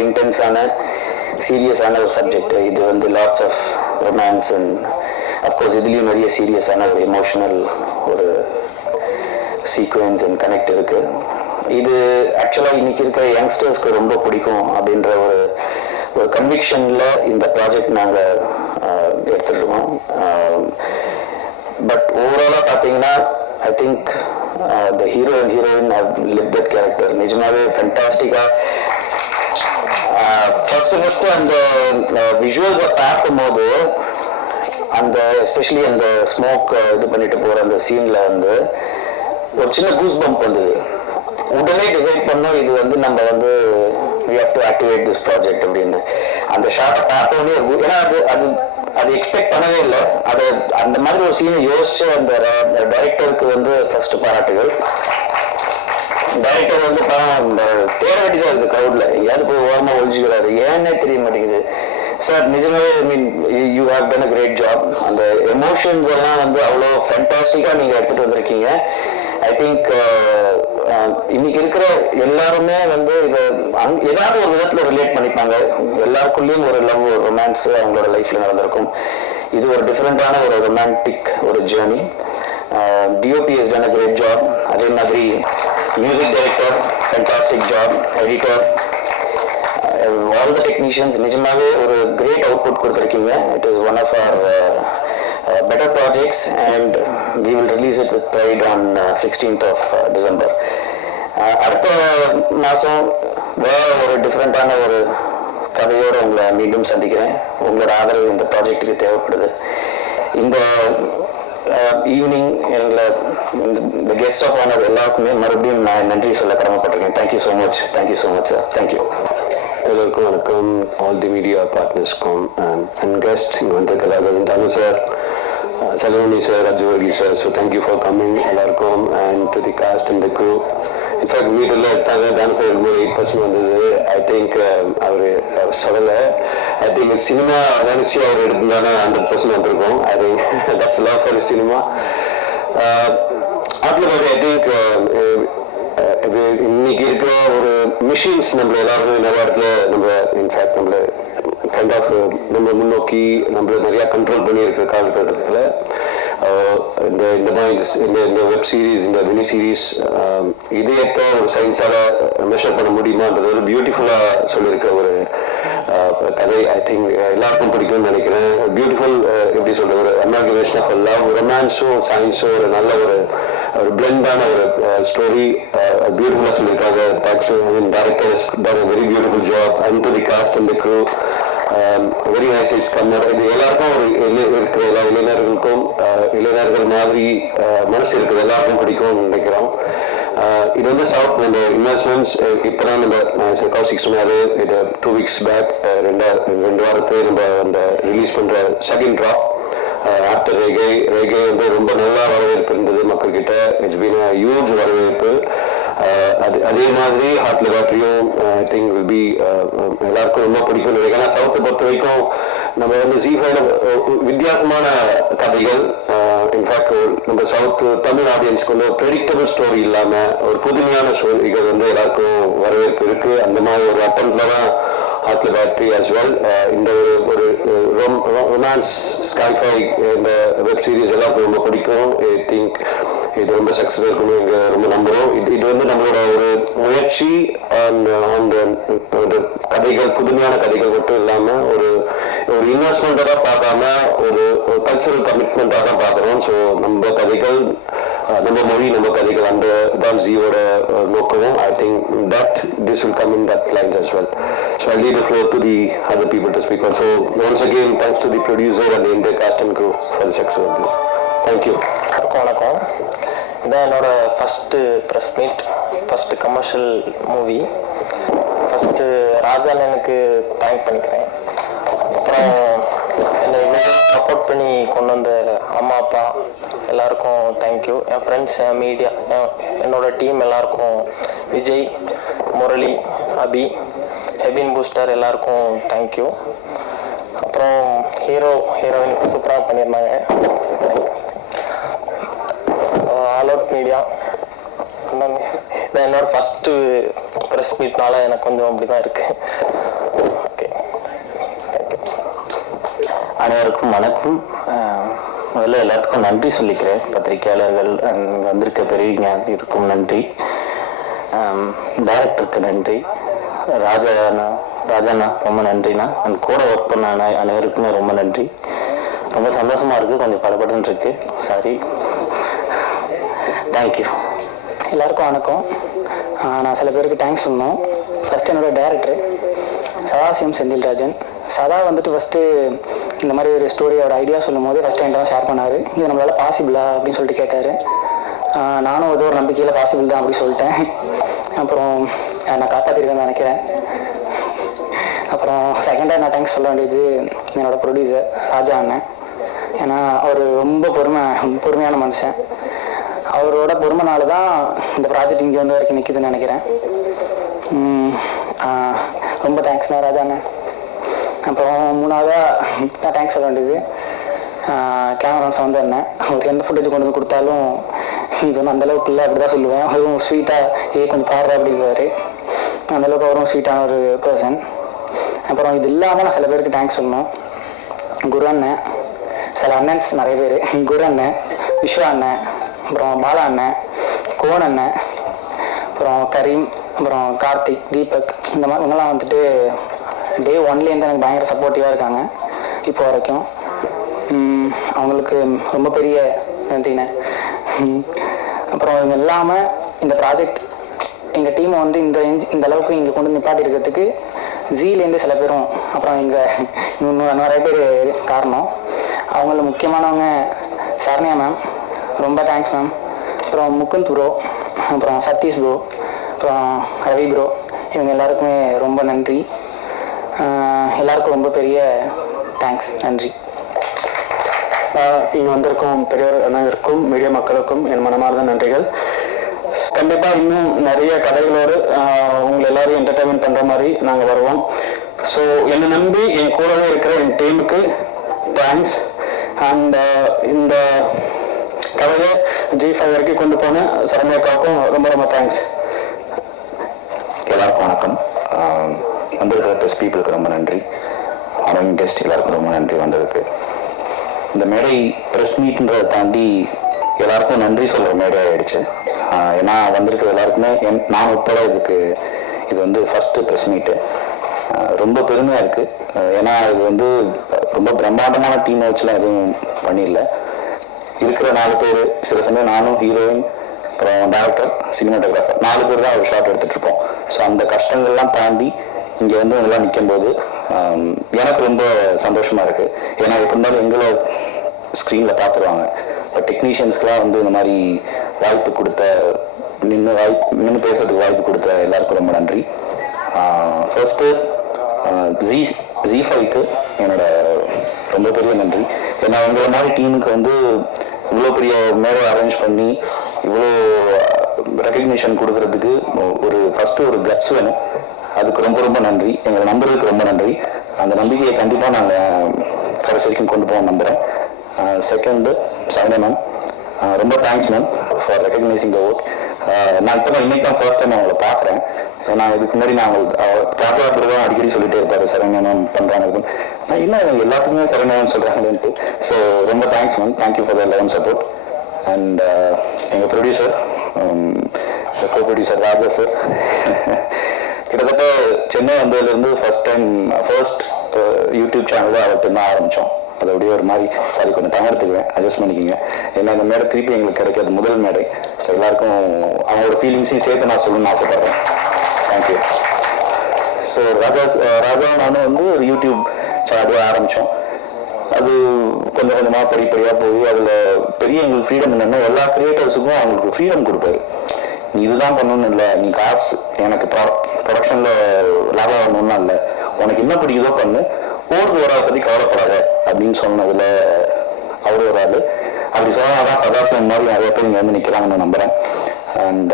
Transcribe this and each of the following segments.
இன்டென்ஸான சீரியஸான ஒரு சப்ஜெக்ட். இது வந்து lots of romance and of course இதுலேயும் நிறைய சீரியஸான ஒரு எமோஷனல் ஒரு சீக்வன்ஸ் அண்ட் கனெக்ட் இருக்குது. இது ஆக்சுவலாக இன்றைக்கி இருக்கிற யங்ஸ்டர்ஸ்க்கு ரொம்ப பிடிக்கும் அப்படின்ற ஒரு கன்விக்ஷனில் இந்த ப்ராஜெக்ட் நாங்கள் எடுத்துகிட்ருக்கோம். பட் ஓவராலாக பார்த்தீங்கன்னா I think the hero and heroine have live that character. நிஜமாகவே ஃபென்டாஸ்டிக்காக ஃபர்ஸ்ட் அந்த விஷுவல்ஸை பார்க்கும்போது அந்த எஸ்பெஷலி அந்த ஸ்மோக் இது பண்ணிட்டு போகிற அந்த சீனில் வந்து ஒரு சின்ன கூஸ் பம்ப் வந்தது. உடனே டிசைட் பண்ணோம் இது வந்து நம்ம வந்து we have to activate this project அப்படின்னு. அந்த ஷார்ட்டை பார்த்தோன்னே ஏன்னா அது எக்ஸ்பெக்ட் பண்ணவே இல்லை. அதை அந்த மாதிரி ஒரு சீனை யோசிச்சு அந்த டைரக்டருக்கு வந்து ஃபர்ஸ்ட் பாராட்டுகள். டைரக்டர் வந்து தேட வேண்டியதாக இருக்குது க்ரௌடில், எங்கேயாவது போய் ஓரமாக ஒழிஞ்சுக்கிறாரு, ஏன்னே தெரிய மாட்டேங்குது. சார் நிஜமாவே I mean you have done a great job. அந்த எமோஷன்ஸ் எல்லாம் வந்து அவ்வளோ ஃபேண்டாஸ்டிக்காக நீங்கள் எடுத்துகிட்டு வந்திருக்கீங்க. ஐ திங்க் இன்னைக்கு இருக்கிற எல்லாருமே வந்து இதை ஏதாவது ஒரு விதத்தில் ரிலேட் பண்ணிப்பாங்க. எல்லாருக்குள்ளேயும் ஒரு லவ், ஒரு ரொமான்ஸ் அவங்களோட லைஃப்பில் நடந்திருக்கும். இது ஒரு டிஃப்ரெண்ட்டான ஒரு ரொமான்டிக் ஒரு journey. DOP has done a great job. அதே மாதிரி music director fantastic job, editor, all the technicians நிஜமாகவே ஒரு கிரேட் அவுட்புட் கொடுத்துருக்கீங்க. It is one of our better projects and we will release it with pride on 16th of December. அடுத்த மாதம் வேற ஒரு டிஃப்ரெண்ட்டான ஒரு கதையோடு உங்களை மீண்டும் சந்திக்கிறேன். உங்களோட ஆதரவு இந்த ப்ராஜெக்டுக்கு தேவைப்படுது. இந்த ஈவினிங் எங்களை இந்த கெஸ்ட் ஆஃப் ஆனர் எல்லாருக்குமே மறுபடியும் நான் நன்றி சொல்ல கடமைப்பட்டிருக்கேன். Thank you so much. Thank you so much sir. Thank you. எல்லோருக்கும் வணக்கம். ஆல் தி மீடியா பார்ட்னர்ஸ்க்கும் அண்ட் கெஸ்ட் இங்கே வந்திருக்கிறார்கள் Thanu sir, Saloni sir, Rajuvali sir, so thank you for coming எல்லாருக்கும் and to the cast and the crew. In fact மீட்டரில் எடுத்தாங்க dance இருக்கும்போது 8% வந்தது. ஐ திங்க் அவர் சொல்லலை. ஐ திங்க் சினிமா நினச்சி அவர் எடுத்திருந்தாலும் 100% வந்திருக்கும். I think that's love for cinema. அதில் I think இன்னைக்கு இருக்கிற ஒரு மிஷின்ஸ் நம்மள எல்லாருமே நிறைய இடத்துல நம்ம இன்ஃபேக்ட் நம்மள கைண்ட் ஆஃப் நம்ம முன்னோக்கி நம்மள நிறையா கண்ட்ரோல் பண்ணி இருக்கிற காலகட்டத்தில் இந்த வெப் சீரிஸ், இந்த மினி சீரீஸ் இதயத்தை ஒரு சயின்ஸால் மெஷர் பண்ண முடியுமான்றது ஒரு பியூட்டிஃபுல்லாக சொல்லியிருக்க ஒரு கதை. ஐ திங்க் எல்லாருக்கும் பிடிக்கும்னு நினைக்கிறேன். பியூட்டிஃபுல் எப்படி சொல்ற ஒரு அமால்கமேஷன் ஆஃப் லவ், ரொமான்ஸும் சயின்ஸும் ஒரு நல்ல ஒரு பிளெண்டான ஒரு ஸ்டோரி பியூட்டிஃபுல்லாக சொல்லியிருக்காங்க. Thanks to director has done a very beautiful job and to the cast and the crew. Very nice. It's comer. இது எல்லாருக்கும் ஒரு இருக்கிற எல்லா இளைஞர்களுக்கும் இளைஞர்கள் மாதிரி மனசு இருக்கிறது எல்லாருக்கும் பிடிக்கும்னு நினைக்கிறோம். இது வந்து சவுத் நம்ம இன்வெஸ்ட்மெண்ட்ஸ் இப்போ தான் நம்ம கௌசிக் சொன்னார். இது 2 weeks பேக் 2 வாரத்துக்கு நம்ம அந்த ரிலீஸ் பண்ணுற செகண்ட் ட்ராப் ஆஃப்டர் ரேகே வந்து ரொம்ப நல்லா வரவேற்பு இருந்தது மக்கள்கிட்ட. இட்ஸ் பீன் அ ஹியூஜ் வரவேற்பு. அதே மாதிரி ஹார்ட்ல காட்டியும் ஐ திங்க் வில் பி எல்லாருக்கும் ரொம்ப பிடிக்கும் நினைக்கிறேன். ஏன்னா சவுத்தை பொறுத்த வரைக்கும் நம்ம வந்து ஜீஃபைல வித்தியாசமான கதைகள். இன்ஃபேக்ட் நம்ம சவுத் தமிழ் ஆடியன்ஸ்க்கு வந்து ஒரு ப்ரெடிக்டபிள் ஸ்டோரி இல்லாமல் ஒரு புதுமையான ஸ்டோரிகள் வந்து எல்லாருக்கும் வரவேற்பு இருக்குது. அந்த மாதிரி ஒரு அட்டம்ப்ட்ல தான் ஹார்ட்ல பேட்டரி ஆஸ் வெல். இந்த ஒரு ரொமான்ஸ் ஸ்கைஃபை இந்த வெப் சீரிஸ் எல்லாருக்கும் ரொம்ப பிடிக்கும். ஐ திங்க் இது ரொம்ப சக்ஸஸ் இருக்குன்னு இங்கே ரொம்ப நம்புகிறோம். இது வந்து நம்மளோட ஒரு முயற்சி அந்த கதைகள், புதுமையான கதைகள் மட்டும் இல்லாமல் ஒரு இன்வெஸ்ட்மெண்ட்டாக தான் பார்க்காம ஒரு கல்ச்சரல் கமிட்மெண்ட்டாக தான் பார்க்குறோம். ஸோ நம்ம கதைகள், நம்ம மொழி, நம்ம கதைகள், அந்த தான் ஜியோட நோக்கமும். I think that this will come in that lines as well. So I leave the floor to the other people to speak on. So once again, thanks to the producer and the entire cast and crew for the success of this. Thank you. வணக்கம். இதான் என்னோட first press meet, first commercial movie. First ராஜாண்ணனுக்கு thank பண்ணிக்கிறேன். அப்புறம் என்னை support பண்ணி கொண்டு வந்த அம்மா அப்பா எல்லாருக்கும் தேங்க்யூ. என் ஃப்ரெண்ட்ஸ், என் மீடியா, என்னோட டீம் எல்லாருக்கும், விஜய், முரளி, அபி, ஹெபின் பூஸ்டர் எல்லாருக்கும் தேங்க்யூ. அப்புறம் ஹீரோயின் சூப்பராக பண்ணியிருந்தாங்க. ஆல் அவுட் மீடியா என்னோட ஃபஸ்ட்டு ப்ரெஸ் மீட்னால எனக்கு கொஞ்சம் அப்படி தான் இருக்குது. அனைவருக்கும் வணக்கம். முதல்ல எல்லாத்துக்கும் நன்றி சொல்லிக்கிறேன். பத்திரிகையாளர்கள் வந்திருக்க பெரியவங்க இருக்கும் நன்றி, டைரக்டருக்கு நன்றி, ராஜாண்ணா ரொம்ப நன்றிண்ணா, அந்த கூட ஒர்க் பண்ண அனைவருக்குமே ரொம்ப நன்றி. ரொம்ப சந்தோஷமாக இருக்குது, கொஞ்சம் படப்படன்னு இருக்குது, சாரி. தேங்க்யூ. எல்லாருக்கும் வணக்கம். நான் சில பேருக்கு தேங்க்ஸ் சொல்லணும். ஃபஸ்ட்டு என்னோடய டைரக்டரு சதாசிவம் செந்தில்ராஜன். சதா வந்துட்டு ஃபஸ்ட்டு இந்த மாதிரி ஒரு ஸ்டோரியோட ஐடியா சொல்லும் போது ஃபஸ்ட்டு என்கிட்ட ஷேர் பண்ணார். இது நம்மளால் பாசிபிளா அப்படின்னு சொல்லிட்டு கேட்டார். நானும் ஏதோ ஒரு நம்பிக்கையில் பாசிபிள் தான் அப்படி சொல்லிட்டேன். அப்புறம் நான் காப்பாற்றிருக்கேன்னு நினைக்கிறேன். அப்புறம் செகண்டாக நான் தேங்க்ஸ் சொல்ல வேண்டியது என்னோடய ப்ரொடியூசர் ராஜா அண்ணன். ஏன்னா அவர் ரொம்ப பொறுமையான மனுஷன். அவரோட பொறுமைனால தான் இந்த ப்ராஜெக்ட் இங்கே வந்து வரைக்கும் நிற்குதுன்னு நினைக்கிறேன். ரொம்ப தேங்க்ஸ்ண்ணா ராஜா அண்ணன். அப்புறம் மூணாவதாக நான் தேங்க்ஸ் சொல்ல வேண்டியது கேமராமேன் சவுந்தர் அண்ணன். அவர் எந்த ஃபுட்டேஜ் கொண்டு வந்து கொடுத்தாலும் இது வந்து அந்தளவுக்கு இல்லை அப்படி தான் சொல்லுவேன். அதுவும் ஸ்வீட்டாக கொஞ்சம் பாடுற அப்படிங்குவார். அந்தளவுக்கு அவரும் ஸ்வீட்டான ஒரு பர்சன். அப்புறம் இது இல்லாமல் நான் சில பேருக்கு தேங்க்ஸ் சொல்லணும். குரு அண்ணன், சில அண்ணன்ஸ் நிறைய பேர், குரு அண்ணன், விஸ்வா அண்ணன், அப்புறம் பாலா அண்ணன், கோன் அண்ணன், அப்புறம் கரீம், அப்புறம் கார்த்திக், தீபக், இந்த மாதிரி இவங்கெல்லாம் வந்துட்டு டே ஒன்லேருந்து எனக்கு பயங்கர சப்போர்ட்டிவாக இருக்காங்க இப்போ வரைக்கும். அவங்களுக்கு ரொம்ப பெரிய நன்றிண்ணே. அப்புறம் இவங்க இல்லாமல் இந்த ப்ராஜெக்ட் எங்கள் டீமை வந்து இந்த அளவுக்கு இங்கே கொண்டு நிப்பாட்டி இருக்கிறதுக்கு ஜீலேருந்து சில பேரும், அப்புறம் இன்னும் நிறைய பேர் காரணம். அவங்கள முக்கியமானவங்க சரண்யா மேம், ரொம்ப தேங்க்ஸ் மேம். அப்புறம் முகுந்த் ப்ரோ, அப்புறம் சதீஷ் ப்ரோ, அப்புறம் ரவி ப்ரோ, இவங்க எல்லாருக்குமே ரொம்ப நன்றி. எல்லாருக்கும் ரொம்ப பெரிய தேங்க்ஸ், நன்றி. இங்கே வந்திருக்கும் பெரியவர் அனைவருக்கும் மீடியா மக்களுக்கும் என் மனமார்ந்த நன்றிகள். கண்டிப்பாக இன்னும் நிறைய கதைகளோடு உங்களை எல்லாரையும் என்டர்டைன்மெண்ட் பண்ணுற மாதிரி நாங்கள் வருவோம். ஸோ என்னை நம்பி என் கூடவே இருக்கிற என் டீமுக்கு தேங்க்ஸ். அண்ட் இந்த கதையை G5 வரைக்கும் கொண்டு போன சரண்யாக்காவுக்கும் ரொம்ப ரொம்ப தேங்க்ஸ். எல்லாருக்கும் வணக்கம். வந்திருக்கிற ப்ரெஸ் பீப்புளுக்கு ரொம்ப நன்றி. ஆன்லைன் கெஸ்ட் எல்லாருக்கும் ரொம்ப நன்றி வந்ததுக்கு. இந்த மேடை ப்ரெஸ் மீட்ன்றதை தாண்டி எல்லாருக்கும் நன்றி சொல்கிற மேடை ஆகிடுச்சு. ஏன்னா வந்திருக்கிற எல்லாருக்குமே நான் உட்பட இது வந்து ஃபஸ்ட்டு ப்ரெஸ் மீட்டு. ரொம்ப பெருமையாக இருக்குது. ஏன்னா இது வந்து ரொம்ப பிரம்மாண்டமான டீமை வச்சுலாம் எதுவும் பண்ணிடல. இருக்கிற 4 பேர், சில சமயம் நானும், ஹீரோயின், அப்புறம் டேரக்டர், சினிமாட்டோகிராஃபர் 4 பேர் தான் ஒரு ஷாட் எடுத்துகிட்ருப்போம். ஸோ அந்த கஷ்டங்கள்லாம் தாண்டி இங்கே வந்து எல்லாம் நிற்கும்போது எனக்கு ரொம்ப சந்தோஷமாக இருக்குது. ஏன்னா எப்படி இருந்தாலும் எங்களை ஸ்க்ரீனில் பார்த்துருவாங்க. இப்போ டெக்னீஷியன்ஸ்க்கெலாம் வந்து இந்த மாதிரி வாய்ப்பு கொடுத்த, நின்று பேசுறதுக்கு வாய்ப்பு கொடுத்த எல்லாருக்கும் ரொம்ப நன்றி. ஃபர்ஸ்ட்டு G5க்கு என்னோட ரொம்ப பெரிய நன்றி. ஏன்னா உங்களை மாதிரி டீமுக்கு வந்து இவ்வளோ பெரிய மேடை அரேஞ்ச் பண்ணி இவ்வளோ ரெக்கக்னிஷன் கொடுக்கறதுக்கு ஃபஸ்ட்டு ஒரு கட்ஸ் வேணும். அதுக்கு ரொம்ப ரொம்ப நன்றி. எங்களை நம்புறதுக்கு ரொம்ப நன்றி. அந்த நம்பிக்கையை கண்டிப்பாக நாங்கள் கடைசி வரைக்கும் கொண்டு போக நம்புகிறேன். செகண்டு சரண்யா மேம், ரொம்ப thanks ma'am for recognising the work. நான் இப்போ தான் இன்னைக்கு தான் ஃபர்ஸ்ட் டைம் அவங்கள பார்க்குறேன். ஏன்னா இதுக்கு முன்னாடி நான் டாக்டர் தான் அடிக்கடி சொல்லிட்டே இருப்பாரு சரண்யா மேம் பண்ணுறாங்க. நான் இல்லை எல்லாத்துக்குமே சரண்யா மேம் சொல்கிறாங்களேன்ட்டு. ஸோ ரொம்ப thanks ma'am. Thank you for the eleven support. And எங்கள் ப்ரொடியூசர், கோ ப்ரொடியூசர் ராஜா சார், கிட்டத்தட்ட சென்னை வந்ததுலேருந்து ஃபர்ஸ்ட் யூடியூப் சேனல் தான் அவர்கிட்ட தான் ஆரம்பித்தோம். அது அப்படியே ஒரு மாதிரி சாரி கொஞ்சம் டைம் எடுத்துக்குவேன், அட்ஜஸ்ட் பண்ணிக்கோங்க. ஏன்னா இந்த மேடை திருப்பி எங்களுக்கு கிடைக்காது, முதல் மேடை. ஸோ எல்லாருக்கும் அவங்களோட ஃபீலிங்ஸையும் சேர்த்து நான் சொல்லணும்னு ஆசைப்படுறேன். தேங்க்யூ. ஸோ ராஜா நானும் வந்து ஒரு யூடியூப் சேனல் ஆரம்பித்தோம். அது கொஞ்சம் கொஞ்சமாக படிப்படியாக போய் அதில் பெரிய எங்களுக்கு ஃப்ரீடம் என்னென்னா எல்லா கிரியேட்டர்ஸுக்கும் அவங்களுக்கு ஃப்ரீடம் கொடுப்பாரு. நீ இதுதான் பண்ணணும்னு இல்லை, நீ காசு எனக்கு ப்ரொடக்ஷனில் லாபம் வரணும்னா இல்லை, உனக்கு என்ன பிடிக்குதோ பண்ணு, ஓடுறது வர பற்றி கவலைப்படாத அப்படின்னு சொன்னதில் அவரு ஒரு ஆள். அப்படி சொன்னால் தான் சதாசிவம் மாதிரி நிறைய பேர் இங்கே வந்து நிற்கிறாங்கன்னு நான் நம்புகிறேன். And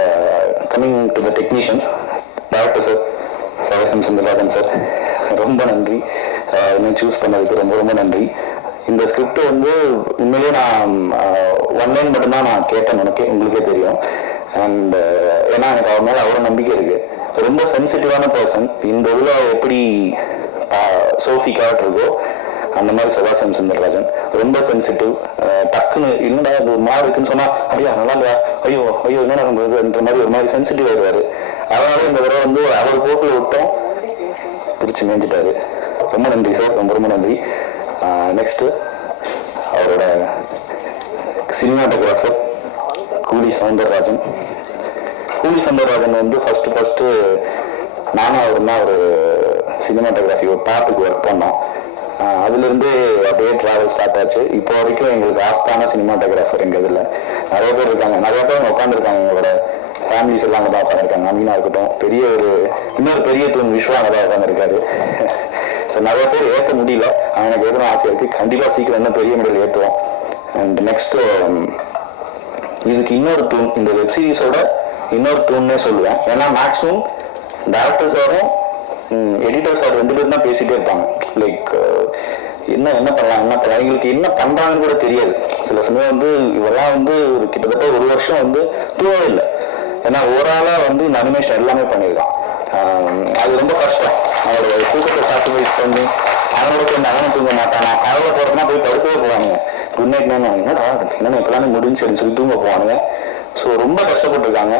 coming to the technicians, director sir Sadasivam Senthilrajan sir, ரொம்ப நன்றி. என்ன சூஸ் பண்ணதுக்கு ரொம்ப ரொம்ப நன்றி. இந்த ஸ்கிரிப்ட் வந்து உண்மையிலேயே நான் 1 லைன் மட்டும்தான் நான் கேட்டேன், உங்களுக்கே தெரியும். அண்ட் ஏன்னா எனக்கு அவர் மேலே அவ்வளோ நம்பிக்கை இருக்குது. ரொம்ப சென்சிட்டிவான பர்சன். இந்த இதில் எப்படி சோஃபி கேரக்டர் இருக்கோ அந்த மாதிரி செபாஸ்டியன் சுந்தரராஜன் ரொம்ப சென்சிட்டிவ். டக்குன்னு என்னடா அது ஒரு மாதிரி இருக்குன்னு சொன்னா ஐயா நல்லா இல்லையா, ஐயோ ஐயோ என்ன நடக்குதுன்ற மாதிரி ஒரு மாதிரி சென்சிட்டிவ் ஆயிடுவாரு. அதனால இந்த தடவை வந்து அவர் போக்கில் விட்டோம், பிரிச்சு மேய்ஞ்சிட்டாரு. ரொம்ப நன்றி சார், ரொம்ப ரொம்ப நன்றி. நெக்ஸ்ட் அவரோட சினிமாட்டோகிராஃபர் கூலி சவுந்தரராஜன். கூலி சவுந்தரராஜன் வந்து ஃபர்ஸ்ட் நானும் அவருன்னா ஒரு சினிமாட்டோகிராஃபி ஒரு பாட்டுக்கு ஒர்க் பண்ணோம். அதுலேருந்து அப்படியே ட்ராவல் ஸ்டார்ட் ஆச்சு. இப்போ வரைக்கும் எங்களுக்கு ஆஸ்தான சினிமாட்டோகிராஃபர் எங்கள் இதில் நிறைய பேர் இருக்காங்க. நிறைய பேர் அங்கே உட்காந்துருக்காங்க. எங்களோட ஃபேமிலிஸ் எல்லாம் அங்கே தான் உட்காந்துருக்காங்க. அமீனா இருக்கட்டும், இன்னொரு பெரிய தூண் விஸ்வா அங்கே தான் உட்காந்துருக்காரு. ஸோ நிறைய பேர் ஏற்ற முடியல. எனக்கு எதுவும் ஆசை இருக்குது, கண்டிப்பாக சீக்கிரம் இன்னும் பெரிய மெடல் ஏற்றுவோம். அண்ட் நெக்ஸ்ட்டு இதுக்கு இன்னொரு தூண், இந்த வெப் சீரிஸோட இன்னொரு தூண்னே சொல்லுவேன். ஏன்னா மேக்ஸிமம் டேரக்டர் சாரும் எடிட்டர் சார் 2 பேரும் தான் பேசிகிட்டே இருப்பாங்க. லைக் என்ன பண்ணலாம் எங்களுக்கு என்ன பண்ணுறாங்கன்னு கூட தெரியாது. சில சமயம் வந்து இவெல்லாம் வந்து ஒரு கிட்டத்தட்ட 1 வருஷம் வந்து தூங்கவே இல்லை. ஏன்னா ஓவராலாக வந்து இந்த அனிமேஷன் எல்லாமே பண்ணியிருக்கான். அது ரொம்ப கஷ்டம். அவரோட தூக்கத்தை சாக்ரிஃபைஸ் பண்ணி அவனோட சேர்ந்து அவனை தூங்க மாட்டானா, காலையில் போகிறதுனா போய் படுக்கவே போவானுங்க. குட் நைட் என்னன்னா என்னென்ன இப்போலாம் முடிஞ்சுன்னு சொல்லி தூங்க போவானுங்க. ஸோ ரொம்ப கஷ்டப்பட்டுருக்காங்க.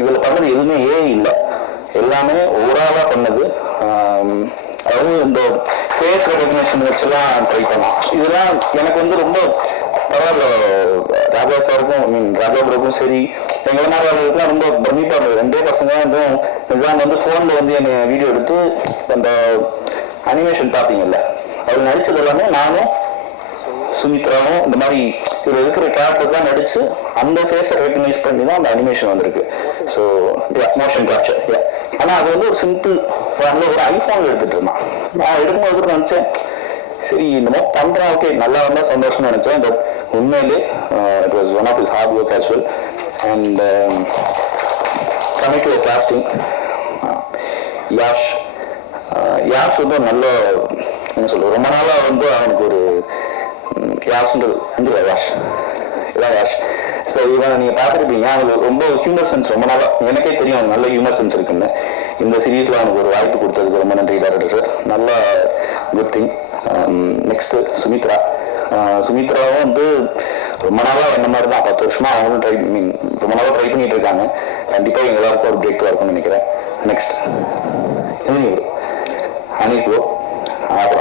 இதில் பண்ணது எதுவுமே இல்லை, எல்லாமே ஓவராலாக பண்ணது. அதாவது இந்த ஃபேஸ் ரெகக்னேஷன் வச்சுலாம் ட்ரை பண்ணலாம். இதெல்லாம் எனக்கு வந்து ரொம்ப பரவாயில்ல. ராஜா சாருக்கும் ராஜா ப்ரோக்கும் சரி, எங்களை மாதிரி ஆளுகளுக்குலாம் ரொம்ப பிரமிப்பாக இருந்தது. 2 பசங்க வந்து நிஜாம் வந்து ஃபோனில் வந்து என்னை வீடியோ எடுத்து அந்த அனிமேஷன் பார்த்தீங்கல்ல, அவர் நடித்தது எல்லாமே நானும் சுமித்ராவும் இந்த மாதிரி இதில் இருக்கிற கேரக்டர்ஸ் தான் நடிச்சு அந்த ஃபேஸை ரெகக்னைஸ் பண்ணி தான் அந்த அனிமேஷன் வந்திருக்கு. So motion capture. ஆனால் அது வந்து ஒரு சிம்பிள் ஃபார்மில் ஒரு ஐஃபோனில் எடுத்துகிட்டு இருந்தான். நான் எடுக்கும்போது கூட நினச்சேன், சரி இந்த மாதிரி பண்ணுறான், ஓகே நல்லா இருந்தால் சந்தோஷம்னு நினச்சேன். பட் உண்மையிலே it was one of his hard work as well. And coming to casting, Yash வந்து நல்ல என்ன சொல்லுவோம், ரொம்ப நாளாக வந்து அவனுக்கு ஒரு யாஷ்ன்றது இதான் யாஷ். ஸோ இவன் நீங்கள் பார்த்துருப்பீங்க, அவனுக்கு ரொம்ப ஹியூமர் சென்ஸ் ரொம்ப நாளாக எனக்கே தெரியும் அவனுக்கு நல்ல ஹியூமர் சென்ஸ் இருக்குன்னு. இந்த சீரீஸில் அவனுக்கு ஒரு வாய்ப்பு கொடுத்ததுக்கு ரொம்ப நன்றி டேரக்டர் சார். நல்ல குட் திங். நெக்ஸ்ட்டு சுமித்ராவும் வந்து ரொம்ப நாளாக என்ன மாதிரி தான் 10 வருஷமாக அவங்களும் ரொம்ப நாளாக ட்ரை பண்ணிட்டு இருக்காங்க. கண்டிப்பாக எங்க எல்லாருக்கும் ஒரு பிரேக் இருக்கும்னு நினைக்கிறேன். நெக்ஸ்ட் அனீஸ் ப்ரோ,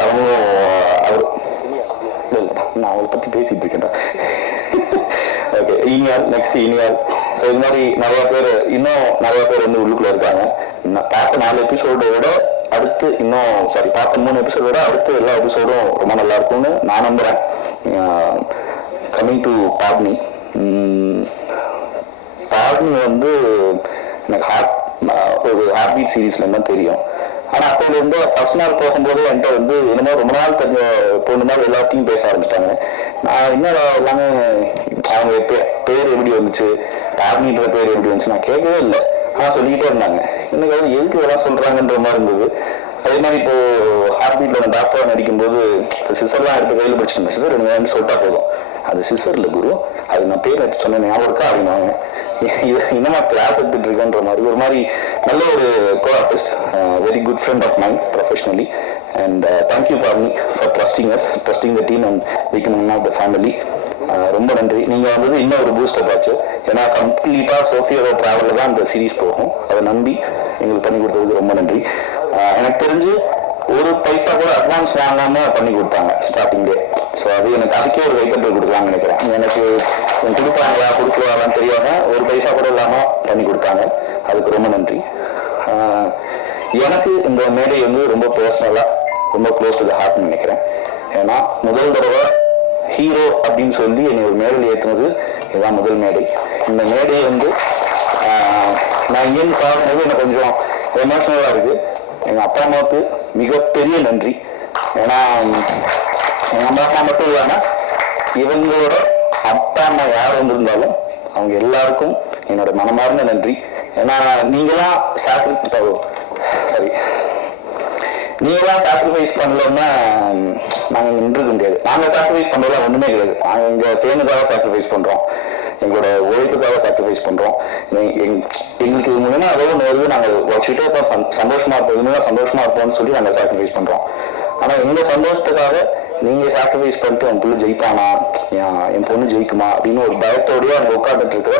அவங்களும் அவர் நான் அவரை பற்றி பேசிட்டு இருக்கேன். Okay, next இனியால். ஸோ இது மாதிரி நிறைய பேர் வந்து உள்ளுக்குள்ள இருக்காங்க. பார்த்த 4 எபிசோடை விட அடுத்து பார்த்த 3 எபிசோட விட அடுத்து எல்லா எபிசோடும் ரொம்ப நல்லா இருக்கும்னு நான் நம்புறேன். கம்மிங் டு பாட்னி வந்து எனக்கு ஒரு ஹார்ட் பீட் சீரீஸ்ல தான் தெரியும். ஆனால் அப்போது வந்து ஃபர்ஸ்ட் நாள் போகும்போது என்கிட்ட வந்து என்னமோ ரொம்ப நாள் தெரிஞ்ச பொண்ணு மாதிரி எல்லாத்தையும் பேச ஆரம்பிச்சிட்டாங்க. நான் என்னடா எல்லாமே அவங்க பேர் எப்படி வந்துச்சு, பாட்னின்ற பேர் எப்படி வந்துச்சு நான் கேட்கவே இல்லை. ஆனால் சொல்லிக்கிட்டே இருந்தாங்க. எனக்கு வந்து எதுக்கு இதெல்லாம் சொல்கிறாங்கன்ற மாதிரி இருந்தது. அதே மாதிரி இப்போ ஹார்ட் பீட்ல நான் டாக்டராக நடிக்கும்போது சிசர்லாம் எடுத்து கையில் பிடிச்சிருந்தேன். சிசர் எனக்கு சொல்லிட்டா போதும், அது சிசர் இல்லை குரு, அது நான் பேர் வச்சு சொன்னேன் ஞாபகம் இருக்கா அப்படின்னாங்க. இன்னமா கிளாஸ் எடுத்துட்டு இருக்கேன்ற மாதிரி ஒரு மாதிரி நல்ல ஒரு co artist, very good friend of mine professionally. And thank you பாட்னி for trusting the team and becoming one of the family. ரொம்ப நன்றி. நீங்கள் வந்தது இன்னும் ஒரு பூஸ்டப் ஆச்சு. ஏன்னா கம்ப்ளீட்டாக சோஃபியோட ட்ராவலில் தான் இந்த சீரீஸ் போகும். அதை நம்பி எங்களுக்கு பண்ணி கொடுத்ததுக்கு ரொம்ப நன்றி. எனக்கு தெரிஞ்சு ஒரு பைசா கூட அட்வான்ஸ் வாங்காம பண்ணி கொடுத்தாங்க ஸ்டார்டிங்கே. ஸோ அது எனக்கு அதுக்கே ஒரு கைத்தட்டல் கொடுக்கலாம்னு நினைக்கிறேன். எனக்கு கொடுப்பாங்களா கொடுக்குவாங்களான்னு தெரியாம ஒரு பைசா கூட இல்லாமல் பண்ணி கொடுத்தாங்க. அதுக்கு ரொம்ப நன்றி. எனக்கு இந்த மேடை வந்து ரொம்ப பர்சனலாக ரொம்ப க்ளோஸ் டு த ஹார்ட்னு நினைக்கிறேன். ஏன்னா முதல் தடவை ஹீரோ அப்படின்னு சொல்லி என்னை ஒரு மேடையில் ஏற்றுனது இதுதான் முதல் மேடை. இந்த மேடையை வந்து நான் இங்கேருந்து பார்க்கும்போது எனக்கு கொஞ்சம் எமோஷனலாக இருக்குது. எங்கள் அப்பா அம்மாவுக்கு மிகப்பெரிய நன்றி. ஏன்னா எங்கள் அம்மா அப்பா மட்டும் இல்லாமல் இவங்களோட அப்பா அம்மா யார் வந்திருந்தாலும் அவங்க எல்லாருக்கும் என்னோட மனமார்ந்த நன்றி. ஏன்னா நீங்களாம் சாக்ரிஃபைஸ் பண்ணலன்னா நாங்கள் நின்றுக்க முடியாது. நாங்கள் சாக்ரிஃபைஸ் பண்ணுறதுலாம் ஒன்றுமே கிடையாது. நாங்கள் எங்கள் ஃபேனுக்காக சாக்ரிஃபைஸ் பண்ணுறோம், எங்களோட உழைப்புக்காக சாக்ரிஃபைஸ் பண்ணுறோம். எங்களுக்கு இது மூலமாக ஏதோ ஒன்று வருது, நாங்கள் வச்சுக்கிட்டே இருப்போம், சந்தோஷமாக இருப்போம், இதுமாதிரி சந்தோஷமாக இருப்போம்னு சொல்லி நாங்கள் சாக்ரிஃபைஸ் பண்ணுறோம். ஆனால் எங்கள் சந்தோஷத்துக்காக நீங்கள் சாக்ரிஃபைஸ் பண்ணிட்டு என் பிள்ளை ஜெயிப்பானா, என் பொண்ணு ஜெயிக்குமா அப்படின்னு ஒரு பயத்தோடய அங்கே உட்காந்துட்டு இருக்கிற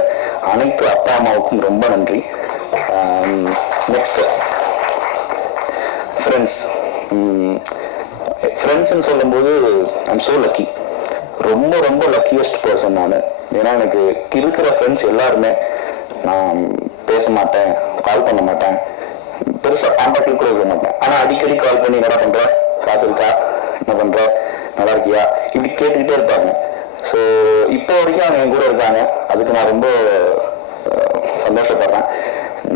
அனைத்து அப்பா அம்மாவுக்கும் ரொம்ப நன்றி. நெக்ஸ்ட் ஃப்ரெண்ட்ஸ்ன்னு சொல்லும்போது ஐம் ஸோ லக்கி. ரொம்ப ரொம்ப லக்கியஸ்ட் பர்சன் நான். ஏன்னா எனக்கு இருக்கிற ஃப்ரெண்ட்ஸ் எல்லாருமே நான் பேச மாட்டேன், கால் பண்ண மாட்டேன், பெருசாக கான்டாக்டில் கூட இருக்க மாட்டேன். ஆனால் அடிக்கடி கால் பண்ணி என்ன பண்ணுற, காசு இருக்கா, என்ன பண்ணுற, நல்லா இருக்கியா, இப்படி கேட்டுக்கிட்டே இருப்பாங்க. ஸோ இப்போ வரைக்கும் அவங்க என் கூட இருக்காங்க. அதுக்கு நான் ரொம்ப சந்தோஷப்படுறேன்.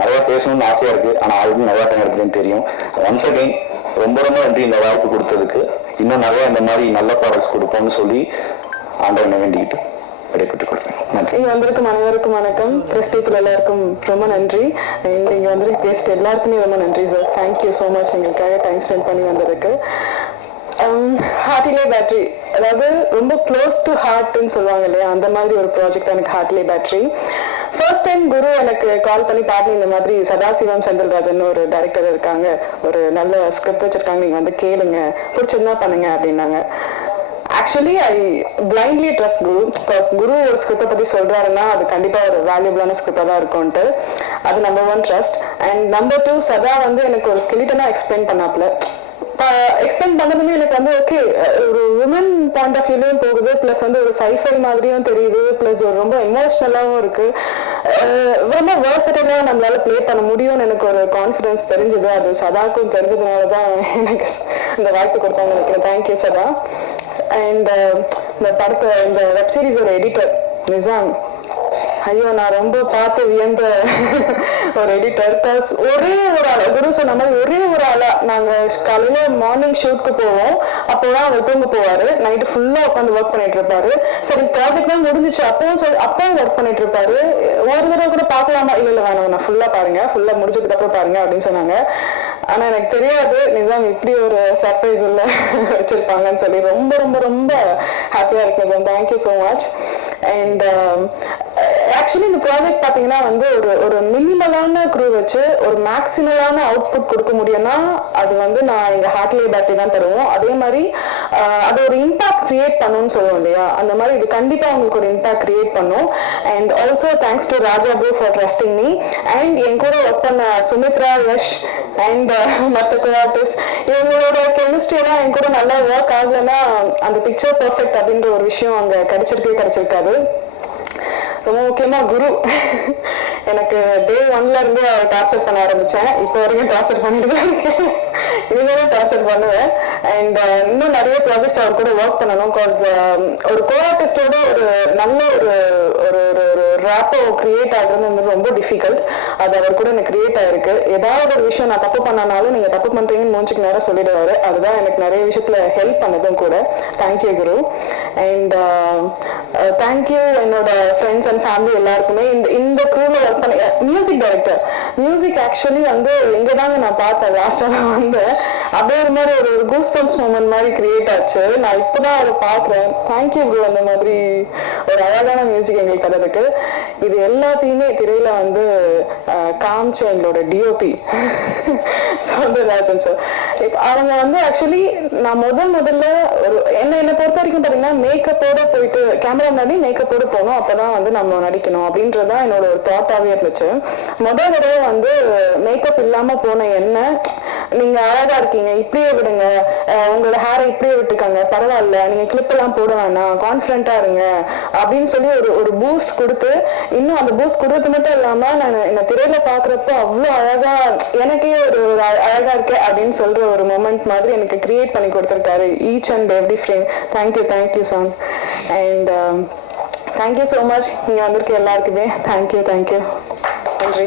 நிறையா பேசணும்னு ஆசையாக இருக்குது, ஆனால் ஆல்ரெடி நிறையா டைம் எடுத்துன்னு தெரியும். ஒன்ஸ் அகெயின் ரொம்ப ரொம்ப நன்றி இந்த வாய்ப்பு கொடுத்ததுக்கு. இன்னும் நிறையா இந்த மாதிரி நல்ல ப்ராடக்ட்ஸ் கொடுப்போம்னு சொல்லி ஆண்டவனை வேண்டிக்கிட்டு விடைபெற்றுக் கொடுப்பேன். நன்றி. இங்கே வந்திருக்கும் அனைவருக்கும் வணக்கம். ப்ரெஸ் பீப்புள் எல்லாருக்கும் ரொம்ப நன்றி. இங்கே வந்து பேசிட்டு எல்லாருக்குமே ரொம்ப நன்றி சார். தேங்க்யூ ஸோ மச் எங்களுக்காக டைம் ஸ்பெண்ட் பண்ணி வந்ததுக்கு. ஹார்ட்லே பேட்டரி, அதாவது ரொம்ப க்ளோஸ் டு ஹார்ட்னு சொல்லுவாங்க இல்லையா, அந்த மாதிரி ஒரு ப்ராஜெக்ட் எனக்கு ஹார்ட்லே பேட்டரி. ஃபர்ஸ்ட் டைம் குரு எனக்கு கால் பண்ணி பாட்டு இந்த மாதிரி சதாசிவம் செந்தில்ராஜன் ஒரு டைரக்டர் இருக்காங்க, ஒரு நல்ல ஸ்கிரிப்ட் வச்சிருக்காங்க, நீங்கள் வந்து கேளுங்க, பிடிச்சிருந்தா பண்ணுங்க அப்படின்னாங்க. Actually I blindly trust Guru. Because Guru ஒரு ஸ்கிரிப்டை பற்றி சொல்கிறாருன்னா அது கண்டிப்பாக ஒரு வேல்யூபிளான ஸ்கிரிப்டாக தான் இருக்கும்ன்ட்டு. அது நம்பர் 1 ட்ரஸ்ட். அண்ட் நம்பர் 2 சதா வந்து எனக்கு ஒரு ஸ்கெலிட்டனாக எக்ஸ்பிளைன் பண்ணாப்புல. எக்ஸ்பிளைன் பண்ணதுமே எனக்கு வந்து ஓகே, ஒரு உமன் பாயிண்ட் ஆஃப் வியூலையும் போகுது, ப்ளஸ் வந்து ஒரு சைஃபை மாதிரியும் தெரியுது, ப்ளஸ் ஒரு ரொம்ப எமோஷ்னலாகவும் இருக்குது, ரொம்ப வேர்சடைலாக நம்மளால ப்ளே பண்ண முடியும்னு எனக்கு ஒரு கான்ஃபிடன்ஸ் தெரிஞ்சுது. அது சதாக்கும் தெரிஞ்சதுனால தான் எனக்கு இந்த வாய்ப்பு கொடுத்தாங்க நினைக்கிறேன். தேங்க்யூ சதா. அண்ட் இந்த படத்தை, இந்த வெப் சீரிஸோட எடிட்டர் நிசாம், ஐயோ நான் ரொம்ப பார்த்து வியந்த ஒரு எடிட்டர். ப்ளஸ் ஒரே ஒரு ஆள், குரு சொன்ன மாதிரி ஒரே ஒரு ஆளா நாங்கள் காலையில் மார்னிங் ஷூட்க்கு போவோம், அப்போதான் அவர் தூங்க போவார், நைட்டு ஃபுல்லாக உட்காந்து ஒர்க் பண்ணிட்டு இருப்பாரு. சரி ப்ராஜெக்ட் தான் முடிஞ்சிச்சு, அப்பவும் ஒர்க் பண்ணிட்டு இருப்பாரு. ஒரு தடவை கூட பார்க்கலாமா, இல்லை வேணாம் நான் ஃபுல்லாக பாருங்க, ஃபுல்லாக முடிஞ்சதுக்கு அப்புறம் பாருங்க அப்படின்னு சொன்னாங்க. ஆனால் எனக்கு தெரியாது நிஜாம் இப்படி ஒரு சர்ப்ரைஸ் உள்ள வச்சிருப்பாங்கன்னு சொல்லி ரொம்ப ரொம்ப ரொம்ப ஹாப்பியாக இருக்கு Nizam. Thank you so much. And actually இந்த ப்ராஜெக்ட் பார்த்தீங்கன்னா வந்து ஒரு மினிமலான க்ரூ வச்சு ஒரு மேக்ஸிமலான அவுட்புட் கொடுக்க முடியும்னா அது வந்து நான் எங்கள் ஹார்ட்லே பேட்டரி தான் தருவோம். அதே மாதிரி அது ஒரு இம்பாக்ட் கிரியேட் பண்ணுன்னு சொல்லுவோம் இல்லையா, அந்த மாதிரி இது கண்டிப்பாக உங்களுக்கு ஒரு இம்பாக்ட் கிரியேட் பண்ணும். And also thanks to Raja bro for trusting me. And என் கூட ஒர்க் பண்ண சுமித்ரா, யஷ் அண்ட் மற்ற கோஆர்டிஸ்ட், இவங்களோட கெமிஸ்ட்ரி எல்லாம் என் கூட நல்லா ஒர்க் ஆகலைன்னா அந்த பிக்சர் பர்ஃபெக்ட் அப்படின்ற ஒரு விஷயம் அங்கே கிடைச்சிருக்காது. ரொம்ப முக்கியமாக குரு, எனக்கு டே 1ல இருந்து டார்ச்சர் பண்ண ஆரம்பித்தேன், இப்போ வரைக்கும் டார்ச்சர் பண்ணிட்டு தான் இருக்கேன், இனிமேலும் டார்ச்சர் பண்ணுவேன். அண்ட் இன்னும் நிறைய ப்ராஜெக்ட்ஸ் அவர் கூட ஒர்க் பண்ணணும். பிகாஸ் ஒரு கோஆர்டிஸ்டோட ஒரு நல்ல ஒரு ரேப்போ கிரியேட் ஆகுறது ரொம்ப டிஃபிகல்ட். அது அவர் கூட எனக்கு கிரியேட் ஆயிருக்கு. ஏதாவது ஒரு விஷயம் நான் தப்பு பண்ணனாலும் நீங்கள் தப்பு பண்ணுறீங்கன்னு மூஞ்சுக்கு நேரம் சொல்லிடுவாரு. அதுதான் எனக்கு நிறைய விஷயத்தில் ஹெல்ப் பண்ணதும் கூட. Thank you Guru. அண்ட் தேங்க்யூ என்னோட ஃப்ரெண்ட்ஸ் அண்ட் ஃபேமிலி எல்லாருக்குமே. இந்த க்ரூவில் ஒர்க் பண்ண மியூசிக் டைரக்டர், மியூசிக் ஆக்சுவலி வந்து இங்கே தாங்க நான் பார்த்தேன் லாஸ்ட்டாக நான் வந்து அப்படியே ஒரு மாதிரி ஒரு கூஸ் பம்ப்ஸ் மூமெண்ட் மாதிரி கிரியேட் ஆச்சு. நான் இப்போ தான் அதை பார்க்குறேன். தேங்க்யூ ப்ரோ, அந்த மாதிரி ஒரு அழகான மியூசிக் எங்களுக்கு தரதுக்கு. இது எல்லாத்தையுமே திரையில வந்து காமிச்ச எங்களோட டிஓபி சௌந்தரராஜன் சார். அவங்க வந்து ஆக்சுவலி நான் முதல்ல ஒரு என்னை பொறுத்த வரைக்கும் பார்த்தீங்கன்னா மேக்கப்போட போயிட்டு கேமரா முன்னாடி மேக்கப்போடு போகணும், அப்போதான் வந்து நம்ம நடிக்கணும் அப்படின்றதான் என்னோட ஒரு தாட்டாகவே இருந்துச்சு. தடவை வந்து மேக்கப் இல்லாமல் போன என்ன, நீங்க அழகா இருக்கீங்க, இப்படியே விடுங்க, உங்களோட ஹேரை இப்படியே விட்டுக்காங்க, பரவாயில்ல, நீங்க கிளிப் எல்லாம் போட வேணாம், கான்ஃபிடென்ட்டா இருங்க அப்படின்னு சொல்லி ஒரு பூஸ்ட் கொடுத்து, இன்னும் அந்த பூஸ்ட் கொடுத்து மட்டும் இல்லாம நான் என்ன திரையில பாக்குறப்போ அவ்வளோ அழகா, எனக்கே ஒரு அழகா இருக்கு அப்படின்னு சொல்ற ஒரு மொமெண்ட் மாதிரி எனக்கு கிரியேட் பண்ணி கொடுத்துருக்காரு each and every frame. Thank you song. And thank you so much இங்க வந்திருக்க எல்லாருக்குமே. தேங்க்யூ நன்றி.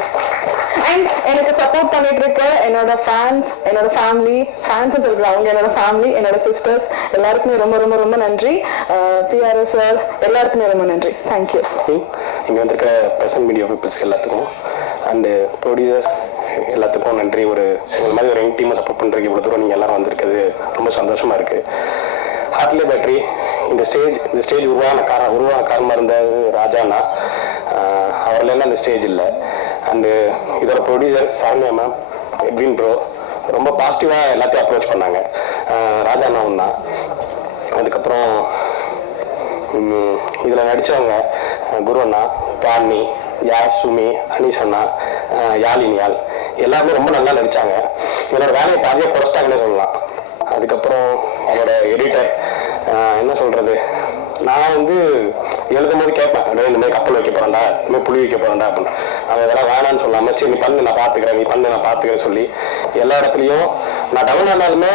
அண்ட் எனக்கு சப்போர்ட் பண்ணிட்டு இருக்க என்னோட ஃபேன்ஸ், என்னோட ஃபேமிலி, ஃபேன்ஸ் சொல்லிக்கலாம், அவங்க என்னோட ஃபேமிலி, என்னோட சிஸ்டர்ஸ் எல்லாருக்குமே ரொம்ப ரொம்ப ரொம்ப நன்றி. பிஆர்எஸ் சார் எல்லாருக்குமே ரொம்ப நன்றி. தேங்க்யூ. இங்கே வந்திருக்க ப்ரெசன்ட் மீடியா பீப்புள்ஸ் எல்லாத்துக்கும் அண்டு ப்ரொடியூசர்ஸ் எல்லாத்துக்கும் நன்றி. ஒரு மாதிரி ஒரு டீமை சப்போர்ட் பண்ணுறதுக்கு இவ்வளோ தூரம் நீங்கள் எல்லோரும் வந்திருக்குது ரொம்ப சந்தோஷமாக இருக்குது. ஹார்ட்லே பேட்டரி இந்த ஸ்டேஜ் உருவான காரணமாக இருந்தது ராஜாண்ணா. அவர்லாம் இந்த ஸ்டேஜ் இல்லை. அண்டு இதோட producer Saranya ma'am, Edwin bro ரொம்ப பாசிட்டிவாக எல்லாத்தையும் அப்ரோச் பண்ணாங்க. ராஜா அண்ணாவும் தான். அதுக்கப்புறம் இதில் நடித்தவங்க குரு அண்ணா, பாணி, யாஷ், சுமி, அனீஸ் அண்ணா, யாழினியால் எல்லாருமே ரொம்ப நல்லா நடித்தாங்க. என்னோட வேலையை பாதியாக குறைச்சிட்டாங்கன்னே சொல்லலாம். அதுக்கப்புறம் என்னோட எடிட்டர் என்ன சொல்கிறது, நான் வந்து எழுதும் போது கேட்பேன், இந்த மாதிரி கப்பல் வைக்க போகிறேன்டா, இந்த மாதிரி புளி வைக்க போகிறேன்டா அப்படின்னு. அவன் இதெல்லாம் வேணான்னு சொல்லாமல் சரி நீ பண்ணு நான் பார்த்துக்கிறேன், நீ பண்ணு நான் பார்த்துக்கிறேன் சொல்லி எல்லா இடத்துலையும் நான் டவுன் ஆனாலுமே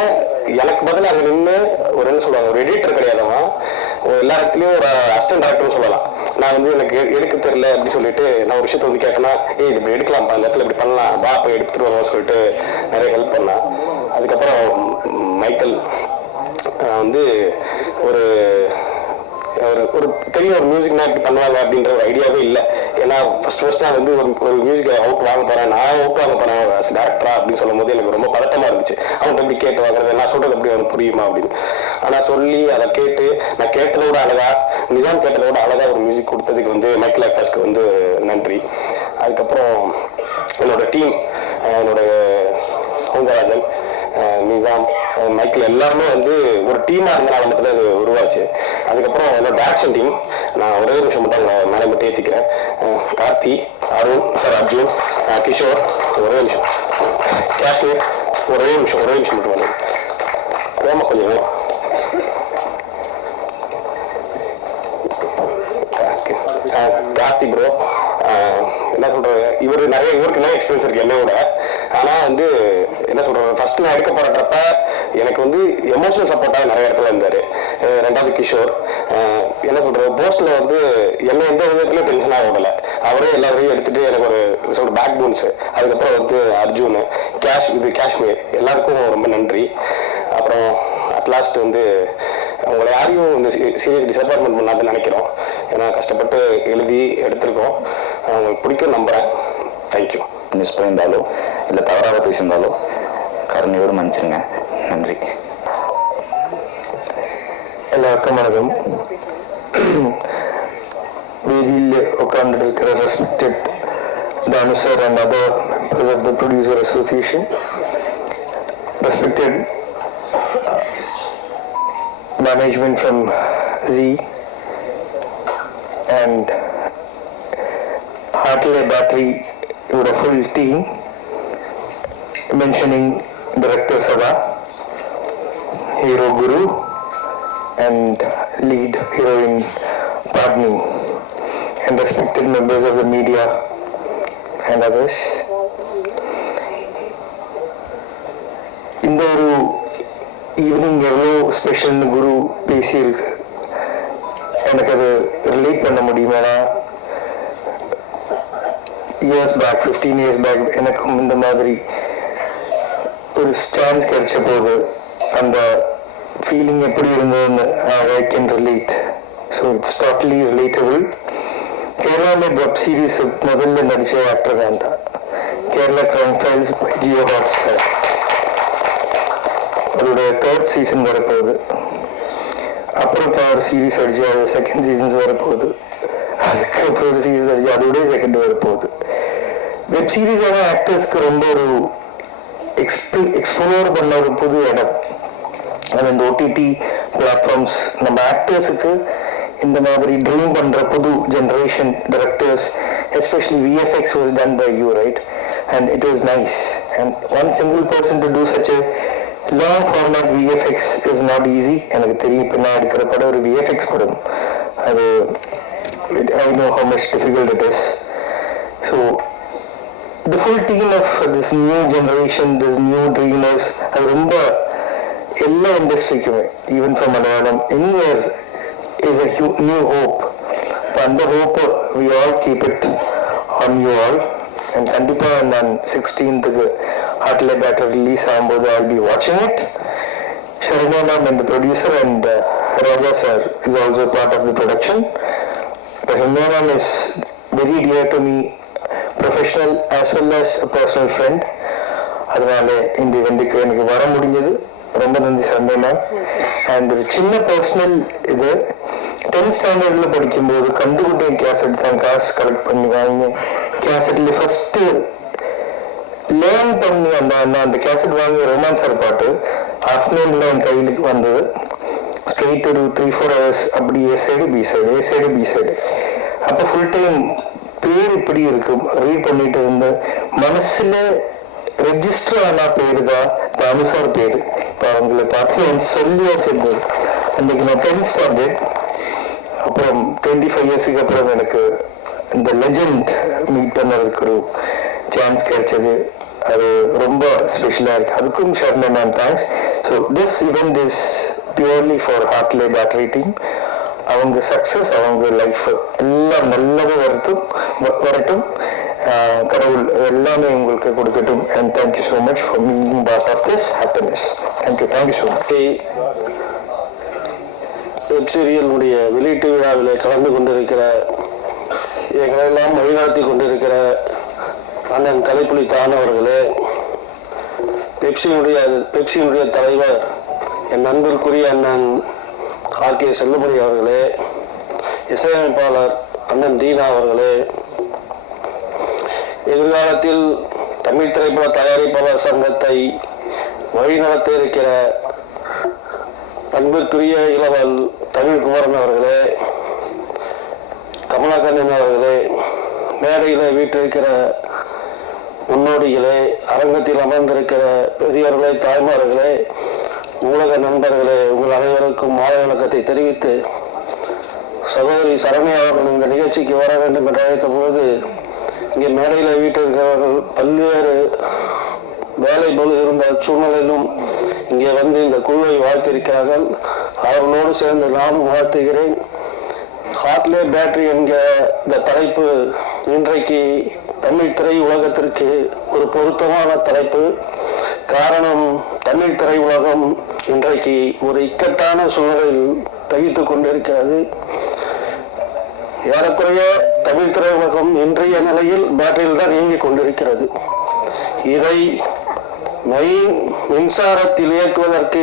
எனக்கு பதில் அங்கே நின்று ஒரு என்ன சொல்லுவாங்க, ஒரு எடிட்டர் கிடையாதவன், எல்லா இடத்துலையும் ஒரு அசிஸ்டன்ட் டைரக்டர்னு சொல்லலாம். நான் வந்து எனக்கு எடுக்க தெரியல அப்படின்னு சொல்லிட்டு நான் ஒரு விஷயத்த வந்து கேட்டேன்னா இது இப்படி எடுக்கலாம், அந்த இடத்துல இப்படி பண்ணலாம், வா இப்போ எடுத்துட்டு வருவோம்னு சொல்லிட்டு நிறைய ஹெல்ப் பண்ணேன். அதுக்கப்புறம் மைக்கேல் வந்து ஒரு ஒரு பெரிய ஒரு மியூசிக்னா எப்படி பண்ணுவாங்க அப்படின்ற ஒரு ஐடியாவே இல்லை. ஏன்னா ஃபர்ஸ்ட் நான் வந்து ஒரு மியூசிக் அவுட் வாங்க போகிறேன், நான் அவுட் வாங்க போகிறேன் டேரக்டரா அப்படின்னு சொல்லும் போது எனக்கு ரொம்ப பதட்டமாக இருந்துச்சு. அவன்கிட்ட எப்படி கேட்டு வாங்குறது, நான் சொல்கிறது எப்படி அவனுக்கு புரியுமா அப்படின்னு. ஆனால் சொல்லி அதை கேட்டு நான் கேட்டதோட அழகா, நிஜாம் கேட்டதோட அழகா ஒரு மியூசிக் கொடுத்ததுக்கு வந்து மைக்கேல் ஆக்டர்ஸ்க்கு வந்து நன்றி. அதுக்கப்புறம் என்னோட டீம், என்னோட சௌந்தரராஜன், நிசாம், மைக்கில் எல்லாருமே வந்து ஒரு டீமாக இருந்தனால மட்டும் தான் அது உருவாச்சு. அதுக்கப்புறம் என்னோட டேரக்ஷன் டீம், நான் ஒரே நிமிஷம் மட்டும் அவங்க மேலே மட்டும் ஏற்றிக்கிறேன். கார்த்தி, அருண் சார், அர்ஜுன், கிஷோர், ஒரே நிமிஷம், காஷ்மீர், ஒரே நிமிஷம் மட்டும் வந்து வேமா கொஞ்சம் வேணும். கார்த்தி ப்ரோ என்ன சொல்கிறது, இவருக்கு நிறைய எக்ஸ்பீரியன்ஸ் இருக்குது என்னை விட. ஆனால் வந்து என்ன சொல்கிறது, ஃபர்ஸ்ட் நான் எடுக்க போகிறப்ப எனக்கு வந்து எமோஷனல் சப்போர்ட்டாக நிறைய இடத்துல இருந்தார். ரெண்டாவது கிஷோர் என்ன சொல்கிறது, போஸ்ட்டில் வந்து என்ன எந்த விதத்துலையும் டென்ஷனாக விடலை, அவரே எல்லாரையும் எடுத்துகிட்டு எனக்கு ஒரு சொல்கிற பேக் போன்ஸு. அதுக்கப்புறம் வந்து அர்ஜுன், காஷ்மீர் எல்லாருக்கும் ரொம்ப நன்றி. அப்புறம் அட்லாஸ்ட் வந்து அவங்கள யாரையும் இந்த சீரியஸ் டிசப்பாயின்மெண்ட் பண்ணாதுன்னு நினைக்கிறோம். ஏன்னா கஷ்டப்பட்டு எழுதி எடுத்திருக்கோம், அவங்களுக்கு பிடிக்கும் நம்புகிறேன். தேங்க்யூ. மிஸ் பண்ணியிருந்தாலோ இல்லை தவறாக பேசியிருந்தாலோ கருணையோடு மன்னிச்சிருங்க. நன்றி. எல்லாருக்கும் வணக்கம். வேதியில் உட்கார்ந்துருக்கிற respected Danu sir and other members of the Producer Association, respected management from Z and Hartley Battery with a full team, mentioning Director Sabha, Hero Guru and lead heroine Padmi, and respected members of the media and others. இந்த ஒரு evening எவ்வளோ ஸ்பெஷல்னு குரு பேசியிருக்கு, எனக்கு அது relate பண்ண முடியுமேனா years back 15 years back எனக்கும் இந்த மாதிரி ஒரு ஸ்டான்ஸ் கிடைச்ச போது அந்த ஃபீலிங் எப்படி இருந்ததுன்னு I can relate. So it's totally relatable. கேரளாவில் வெப் சீரிஸ் முதல்ல நடித்த ஆக்டர் தான் Kerala crime files Jio Hotstar. அதோட 3rd சீசன் வரப்போகுது. அப்புறம் இப்போ ஒரு சீரீஸ் அடிச்சு அது 2nd சீசன்ஸ் வரப்போகுது. அதுக்கப்புறம் ஒரு சீரீஸ் அடிச்சு அதோட 2nd வரப்போகுது. வெப் சீரிஸான ஆக்டர்ஸ்க்கு ரொம்ப ஒரு எக்ஸ்ப்ளோர் பண்ண ஒரு புது இடம். அது இந்த ஓடிடி பிளாட்ஃபார்ம்ஸ் நம்ம ஆக்டர்ஸுக்கு இந்த மாதிரி ட்ரீம் பண்ணுற புது generation directors, especially VFX was done by you, right? And it was nice. And one single person to do such a long format VFX is not easy. எனக்கு தெரியும், இப்போ நான் எடுக்கிற படம் ஒரு VFX படம். அது I know how much difficult it is. So the full team of this new generation, this new dreamers, அது ரொம்ப எல்லா இண்டஸ்ட்ரிக்குமே, even from Malayalam, anywhere is a new hope. And the hope we all keep it on you all. And கண்டிப்பாக நான் 16th Hartley Battery release ஆகும்போது I'll be watching it. Sharina ma'am and the producer and Raja sir is also part of the production. But Sharina ma'am is very dear to me, professional as well as a personal friend. அதனால இந்த இவெண்ட்டுக்கு எனக்கு வர முடிஞ்சது, ரொம்ப நன்றி Sunday ma'am. And ஒரு சின்ன personal இது, 10th ஸ்டாண்டர்டில் படிக்கும்போது கண்டுகுட்டி கேசட் தான் காசு கலெக்ட் பண்ணி வாங்கி கேசட்டில் ஃபஸ்ட்டு லேர்ன் பண்ணி அந்த கேசட் வாங்கி ரொமான்சர் பாட்டு ஆஃப்டர்நூனில் என் கையிலுக்கு வந்தது. ஸ்ட்ரெயிட் ஒரு 3-4 hours அப்படி ஏ சைடு பி சைடு. அப்போ ஃபுல் டைம் பேர் இப்படி இருக்கும் ரீட் பண்ணிட்டு இருந்த மனசில் ரெஜிஸ்டர் ஆனா பேரு தான் அனுசார் பேர். இப்போ அவங்களை பார்த்து என் சொல்லியாச்சு இருந்தது. அன்றைக்கு நான் 10th ஸ்டாண்டர்ட். அப்புறம் 25 yearsக்கு அப்புறம் எனக்கு இந்த லெஜெண்ட் மீட் பண்ணதுக்கு ஒரு சான்ஸ் கிடைச்சது. அது ரொம்ப ஸ்பெஷலாக இருக்குது. அதுக்கும் Sharma ma'am thanks. So this event is purely for hardly battery team. அவங்க சக்ஸஸ், அவங்க லைஃப் எல்லாம் நல்லது வரட்டும். கடவுள் எல்லாமே உங்களுக்கு கொடுக்கட்டும். And thank you so much for being part of this happiness. Thank you so much. Web சீரியலுடைய வெளியீட்டு விழாவில் கலந்து கொண்டிருக்கிற எங்களெல்லாம் வழிநடத்தி கொண்டிருக்கிற அண்ணன் கலைப்புலி தானவர்களே, பெப்சியினுடைய தலைவர் என் நண்பருக்குரிய அண்ணன் ஆர்.கே. செல்லுமணி அவர்களே, இசையமைப்பாளர் அண்ணன் தீனா அவர்களே, எதிர்காலத்தில் தமிழ் திரைப்பட தயாரிப்பாளர் சங்கத்தை வழிநடத்த இருக்கிற அன்பிற்குரிய இளவல் தமிழ் குமரன் அவர்களே, கமலக்கண்ணன் அவர்களே, மேடையில் வீட்டிருக்கிற முன்னோடிகளே, அரங்கத்தில் அமர்ந்திருக்கிற பெரியவர்களே, தாய்மார்களே, ஊடக நண்பர்களே, உங்கள் அனைவருக்கும் மாலை வணக்கத்தை தெரிவித்து, சகோதரி சரண்யா அவர்கள் இந்த நிகழ்ச்சிக்கு வர வேண்டும் என்று அழைத்த போது இங்கே மேடையில் வீட்டிருக்கிறவர்கள் பல்வேறு வேலை போல் இருந்த சூழ்நிலையிலும் இங்கே வந்து இந்த குழுவை வாழ்த்திருக்கிறார்கள். அவர்களோடு சேர்ந்து நானும் வாழ்த்துகிறேன். ஹார்ட்லே பேட்டரி என்கிற இந்த தலைப்பு இன்றைக்கு தமிழ் திரை உலகத்திற்கு ஒரு பொருத்தமான தலைப்பு. காரணம், தமிழ் திரை உலகம் இன்றைக்கு ஒரு இக்கட்டான சூழலில் தவித்துக் கொண்டிருக்கிறது. ஏறக்குறைய தமிழ் திரை உலகம் இன்றைய நிலையில் பேட்டரியில் தான் இயங்கிக் கொண்டிருக்கிறது. இதை மின்சாரத்தில் இயக்குவதற்கு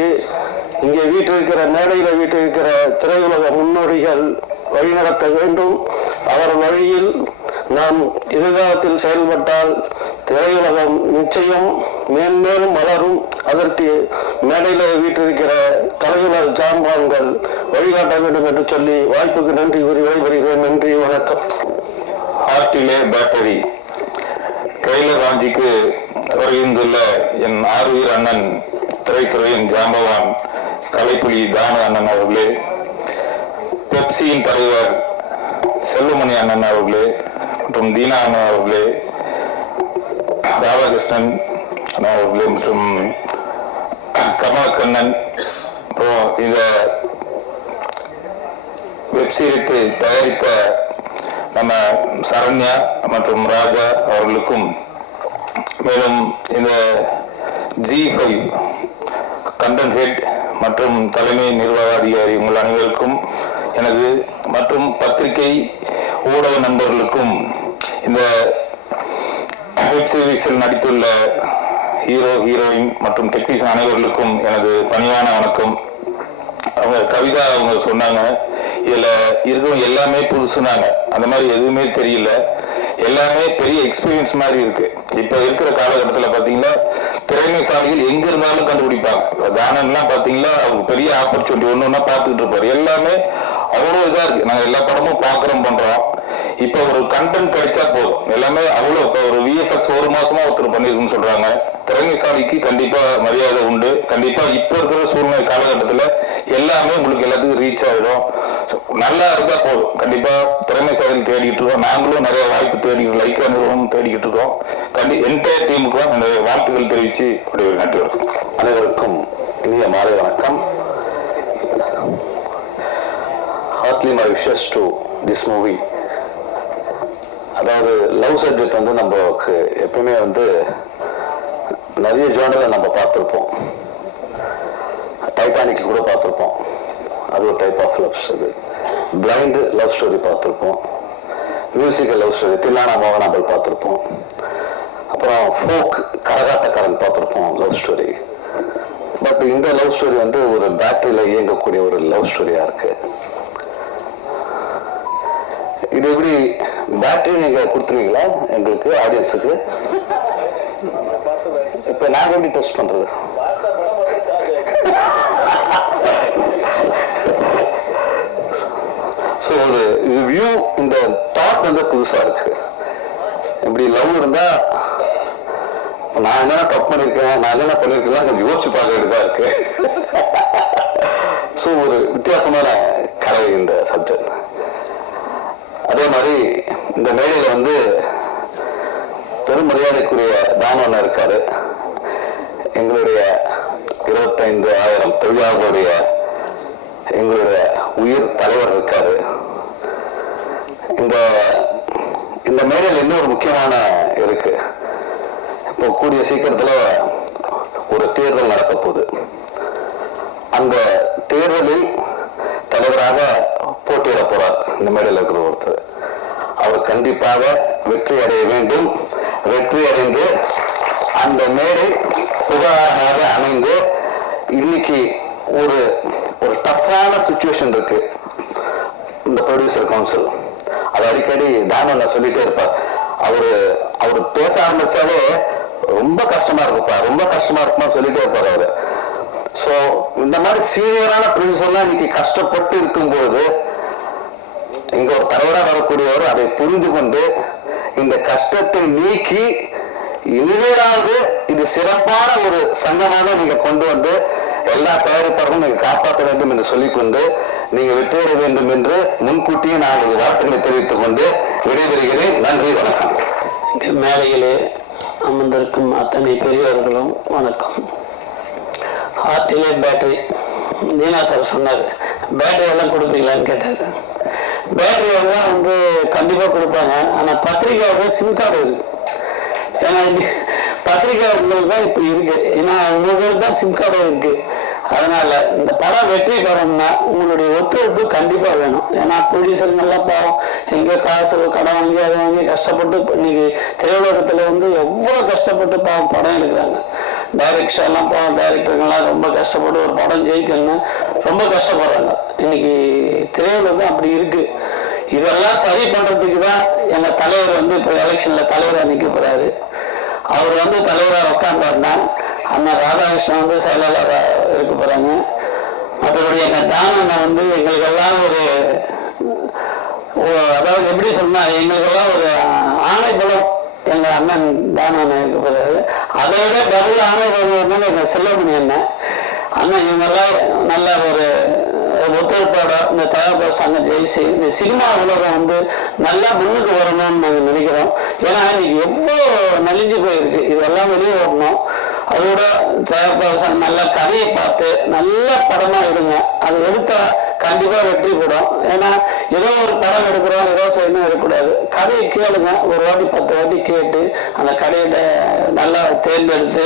இங்கே வீட்டிருக்கிற மேடையில் வீட்டிருக்கிற திரையுலக முன்னோடிகள் வழிநடத்த வேண்டும். அவர் வழியில் நாம் எதிர்காலத்தில் செயல்பட்டால் திரையுலகம் நிச்சயம் மேன்மேலும் வளரும். அதற்கு மேடையில் வீட்டிருக்கிற கலையுலக ஜாம்பான்கள் வழிகாட்ட வேண்டும் என்று சொல்லி வாய்ப்புக்கு நன்றி கூறி விடைபெறுகிறேன். நன்றி, வணக்கம். ஹார்ட்லே பேட்டரி ட்ரெய்லர் ராஞ்சிக்கு வருகின்றுள்ள என் ஆறுயிர் அண்ணன் திரைத்துறையின் ஜாம்பவான் கலைப்புலி தானு அண்ணன் அவர்களே, பெப்சியின் தலைவர் செல்லுமணி அண்ணன் அவர்களே மற்றும் தீனா அண்ணன் அவர்களே, ராதாகிருஷ்ணன் அண்ணன் அவர்களே மற்றும் கமலக்கண்ணன், அப்புறம் இந்த வெப்சீரிஸை தயாரித்த நம்ம சரண்யா மற்றும் ராஜா அவர்களுக்கும், மேலும் இந்த G5 கண்டென்ட் ஹெட் மற்றும் தலைமை நிர்வாக அதிகாரி உங்கள் அனைவருக்கும் எனது மற்றும் பத்திரிகை ஊடக நண்பர்களுக்கும், இந்த வெப் சீரிஸில் நடித்துள்ள ஹீரோ ஹீரோயின் மற்றும் டெக்னீஷியன் அனைவர்களுக்கும் எனது பணிவான வணக்கம். அவங்க கவிதா அவங்க சொன்னாங்க, இதில் இருக்கிறவங்க எல்லாமே புதுசுனாங்க. அந்த மாதிரி எதுவுமே தெரியல, எல்லாமே பெரிய எக்ஸ்பீரியன்ஸ் மாதிரி இருக்கு. இப்போ இருக்கிற காலகட்டத்தில் பார்த்தீங்கன்னா திறமைசாலிகள் எங்க இருந்தாலும் கண்டுபிடிப்பாங்க. தானன்லாம் பார்த்தீங்கன்னா அவங்க பெரிய ஆப்பர்ச்சுனிட்டி ஒன்று ஒன்றா பார்த்துக்கிட்டு இருப்பாரு. எல்லாமே அவ்வளோ இதாக இருக்கு. நாங்கள் எல்லா படமும் பார்க்குறோம் பண்ணுறோம். இப்போ ஒரு கண்டென்ட் கிடைச்சா போதும், எல்லாமே அவ்வளோ. இப்போ ஒரு VFX 1 மாசமா ஒருத்தர் பண்ணிருக்குன்னு சொல்றாங்க. திறமைசாலிக்கு கண்டிப்பா மரியாதை உண்டு. கண்டிப்பா இப்போ இருக்கிற சூழ்நிலை காலகட்டத்தில் எல்லாமே உங்களுக்கு எல்லாத்துக்கும் ரீச் ஆகிடும். நல்லா இருந்தா போதும். கண்டிப்பா திறமைசாலிகள் தேடிக்கிட்டு இருக்கோம். நாங்களும் நிறைய வாய்ப்பு தேடிக்கிறோம். லைக் அனுபவம் தேடிக்கிட்டு இருக்கோம். என்டையர் டீமுக்கும் அந்த வாழ்த்துக்கள் தெரிவித்து அப்படி நன்றி. அனைவருக்கும் இனிய மாலை வணக்கம். Heartily my wishes to this movie. அதாவது லவ் சப்ஜெக்ட் வந்து நமக்கு எப்பவுமே வந்து நிறைய ஜானரில் நம்ம பார்த்துருப்போம். டைட்டானிக் கூட பார்த்துருப்போம், அது ஒரு type of love story. Blind love story பார்த்துருப்போம், musical love story Thillana Mohanambal பார்த்துருப்போம், அப்புறம் ஃபோக் கரகாட்டக்காரன் பார்த்துருப்போம் லவ் ஸ்டோரி. பட் இந்த லவ் ஸ்டோரி வந்து ஒரு பேட்டரியில் இயங்கக்கூடிய ஒரு லவ் ஸ்டோரியாக இருக்குது. இது எப்படி பேட்டரி நீங்கள் கொடுத்துருவீங்களா எங்களுக்கு ஆடியன்ஸுக்கு? இப்போ நாங்கள் எப்படி டெஸ்ட் பண்ணுறது? இந்த தாட் வந்து புதுசாக இருக்கு. இப்படி லவ் இருந்தால் நான் என்னென்ன தப்பு பண்ணியிருக்கேன், நான் என்னென்ன பண்ணியிருக்கேன் கொஞ்சம் யோசிச்சு பார்க்க வேண்டியதாக இருக்கு. ஸோ ஒரு வித்தியாசமான கலை இந்த சப்ஜெக்ட். அதே மாதிரி இந்த மேடையில் வந்து பெரும் மரியாதைக்குரிய தானவன் இருக்காரு. எங்களுடைய 25,000 தொழிலாளர்களுடைய எங்களுடைய உயிர் தலைவர் இருக்காரு. இந்த மேடையில் இன்னொரு முக்கியமான இருக்கு. இப்போ கூடிய சீக்கிரத்தில் ஒரு தேர்தல் நடக்க போகுது. அந்த தேர்தலில் தலைவராக போட்டியிட போறார் இந்த மேடையில் இருக்கிற ஒருத்தர். அவர் கண்டிப்பாக வெற்றி அடைய வேண்டும். வெற்றி அடைந்து அந்த மேடை புகாராக அமைந்து, இன்னைக்கு ஒரு ஒரு டஃப்பான சுச்சுவேஷன் இருக்கு இந்த ப்ரொடியூசர் கவுன்சில். அது அடிக்கடி தானவன் சொல்லிட்டே இருப்பார். அவர் பேச ஆரம்பிச்சாலே ரொம்ப கஷ்டமா இருக்குப்பா, ரொம்ப கஷ்டமா இருக்குமா சொல்லிட்டே இருப்பார் அவரு. ஸோ இந்த மாதிரி சீனியரான ப்ரொடியூசர்லாம் இன்னைக்கு கஷ்டப்பட்டு இருக்கும்போது இங்க ஒரு தலைவராக வரக்கூடியவர் அதை புரிந்து கொண்டு இந்த கஷ்டத்தை நீக்கி இனிமேலாவது இது சிறப்பான ஒரு சங்கமாக நீங்க கொண்டு வந்து எல்லா தயாரிப்பாளர்களும் நீங்க காப்பாற்ற வேண்டும் என்று சொல்லிக்கொண்டு நீங்க வெற்றியடைய வேண்டும் என்று முன்கூட்டியே நான் வாழ்த்துக்களை தெரிவித்துக் கொண்டு விடைபெறுகிறேன். நன்றி, வணக்கம். மேலையிலே அமர்ந்திருக்கும் அத்தனை பெரியவர்களும் வணக்கம். ஹார்ட்டிலே பேட்டரி தீனா சார் சொன்னார், பேட்டரி எல்லாம் கொடுப்பீங்களான்னு கேட்டார். பேட்டரி எல்லாம் வந்து கண்டிப்பாக கொடுப்பாங்க. ஆனால் பத்திரிக்கையாளர் சிம் கார்டு இருக்கு. ஏன்னா பத்திரிக்கையாளர்கள் தான் இப்போ இருக்கு. ஏன்னா உங்களுக்கு தான் சிம் கார்டு இருக்கு. அதனால இந்த படம் வெற்றி பெறணும்னா உங்களுடைய ஒத்துழைப்பு கண்டிப்பாக வேணும். ஏன்னா ப்ரொடியூசருங்கெல்லாம் பாவம் எங்கே காசு கடன் வாங்கி அதை வாங்கி கஷ்டப்பட்டு இன்னைக்கு திரையுலகத்தில் வந்து எவ்வளோ கஷ்டப்பட்டு பாவம் படம் எடுக்கிறாங்க. டைரக்ஷன்லாம் பாவம் டைரக்டருங்கெல்லாம் ரொம்ப கஷ்டப்பட்டு ஒரு படம் ஜெயிக்கணும்னு ரொம்ப கஷ்டப்படுறாங்க. இன்னைக்கு திரையுலகம் அப்படி இருக்கு. இதெல்லாம் சரி பண்ணுறதுக்கு தான் எங்கள் தலைவர் வந்து இப்போ எலெக்ஷனில் தலைவராக நிற்க போகிறாரு. அவர் வந்து தலைவராக உட்காந்தாருன்னா அண்ணா ராதாகிருஷ்ணன் வந்து செயலாளராக இருக்க போகிறாங்க. மற்றபடி எங்கள் தானண்ணா வந்து எங்களுக்கெல்லாம் அதாவது எப்படி சொன்னால் எங்களுக்கெல்லாம் ஒரு ஆணைப்பலம் எங்கள் அண்ணன் தானண்ணன் இருக்க போகிறாரு. அதை விட பதில் ஆணைப்பலம் எங்கள் செல்லமணி அண்ணன் அண்ணன் இவங்கெல்லாம் நல்ல ஒரு ஒத்துழைப்போட இந்த தயாரிப்பாளர் சங்கம் ஜெயிச்சு இந்த சினிமா உலகம் வந்து நல்லா முன்னுக்கு வரணும்னு நாங்கள் நினைக்கிறோம். ஏன்னா இன்னைக்கு எவ்வளோ நலிஞ்சு போயிருக்கு, இதெல்லாம் வெளியே வரணும். அதோட தயாரிப்பாளர் சங்கம் நல்ல கதையை பார்த்து நல்ல படமாக எடுங்க. அது எடுத்தால் கண்டிப்பாக வெற்றி பெறும். ஏன்னா ஏதோ ஒரு படம் எடுக்கிறோம் ஏதோ செய்யணும் இருக்கக்கூடாது. கதையை கேளுங்க, ஒரு வாட்டி 10 வாட்டி கேட்டு அந்த கதையில நல்லா தேர்ந்தெடுத்து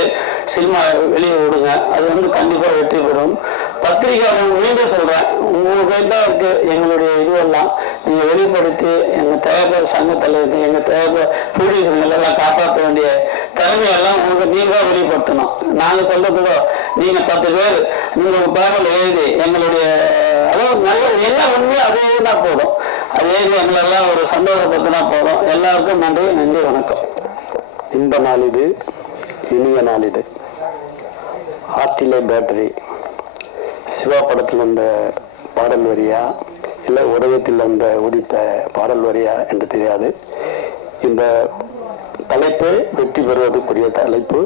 சினிமா வெளியே விடுங்க. அது வந்து கண்டிப்பாக வெற்றி பெறும். பத்திரிகையாளர் மீண்டும் சொல்கிறேன், உங்கள் கையில் தான் இருக்குது எங்களுடைய இதுவெல்லாம். நீங்கள் வெளிப்படுத்தி எங்கள் தயாரிப்பாளர் சங்கத்தில் இருந்து எங்கள் தயாரிப்பாளர் ப்ரொடியூசர்களெல்லாம் காப்பாற்ற வேண்டிய திறமையெல்லாம் நீங்கள் தான் வெளிப்படுத்தணும். நாங்கள் சொல்கிறதோட நீங்கள் 10 பேர் நீங்கள் உங்கள் பேரில் எழுதி எங்களுடைய அதாவது நல்லது என்ன உண்மையோ அது எழுதினா போதும். அது எழுதி எங்களெல்லாம் ஒரு சந்தோஷப்படுத்தினா போதும். எல்லாருக்கும் நன்றி, நன்றி, வணக்கம். இந்த நாள் இது, இனிய நாள் இது. ஹார்ட்டிலே பேட்டரி சிவா படத்தில் வந்த பாடல் வரியா இல்லை உதயத்தில் வந்த உதித்த பாடல் வரியா என்று தெரியாது. இந்த தலைப்பே வெற்றி பெறுவதற்குரிய தலைப்பு.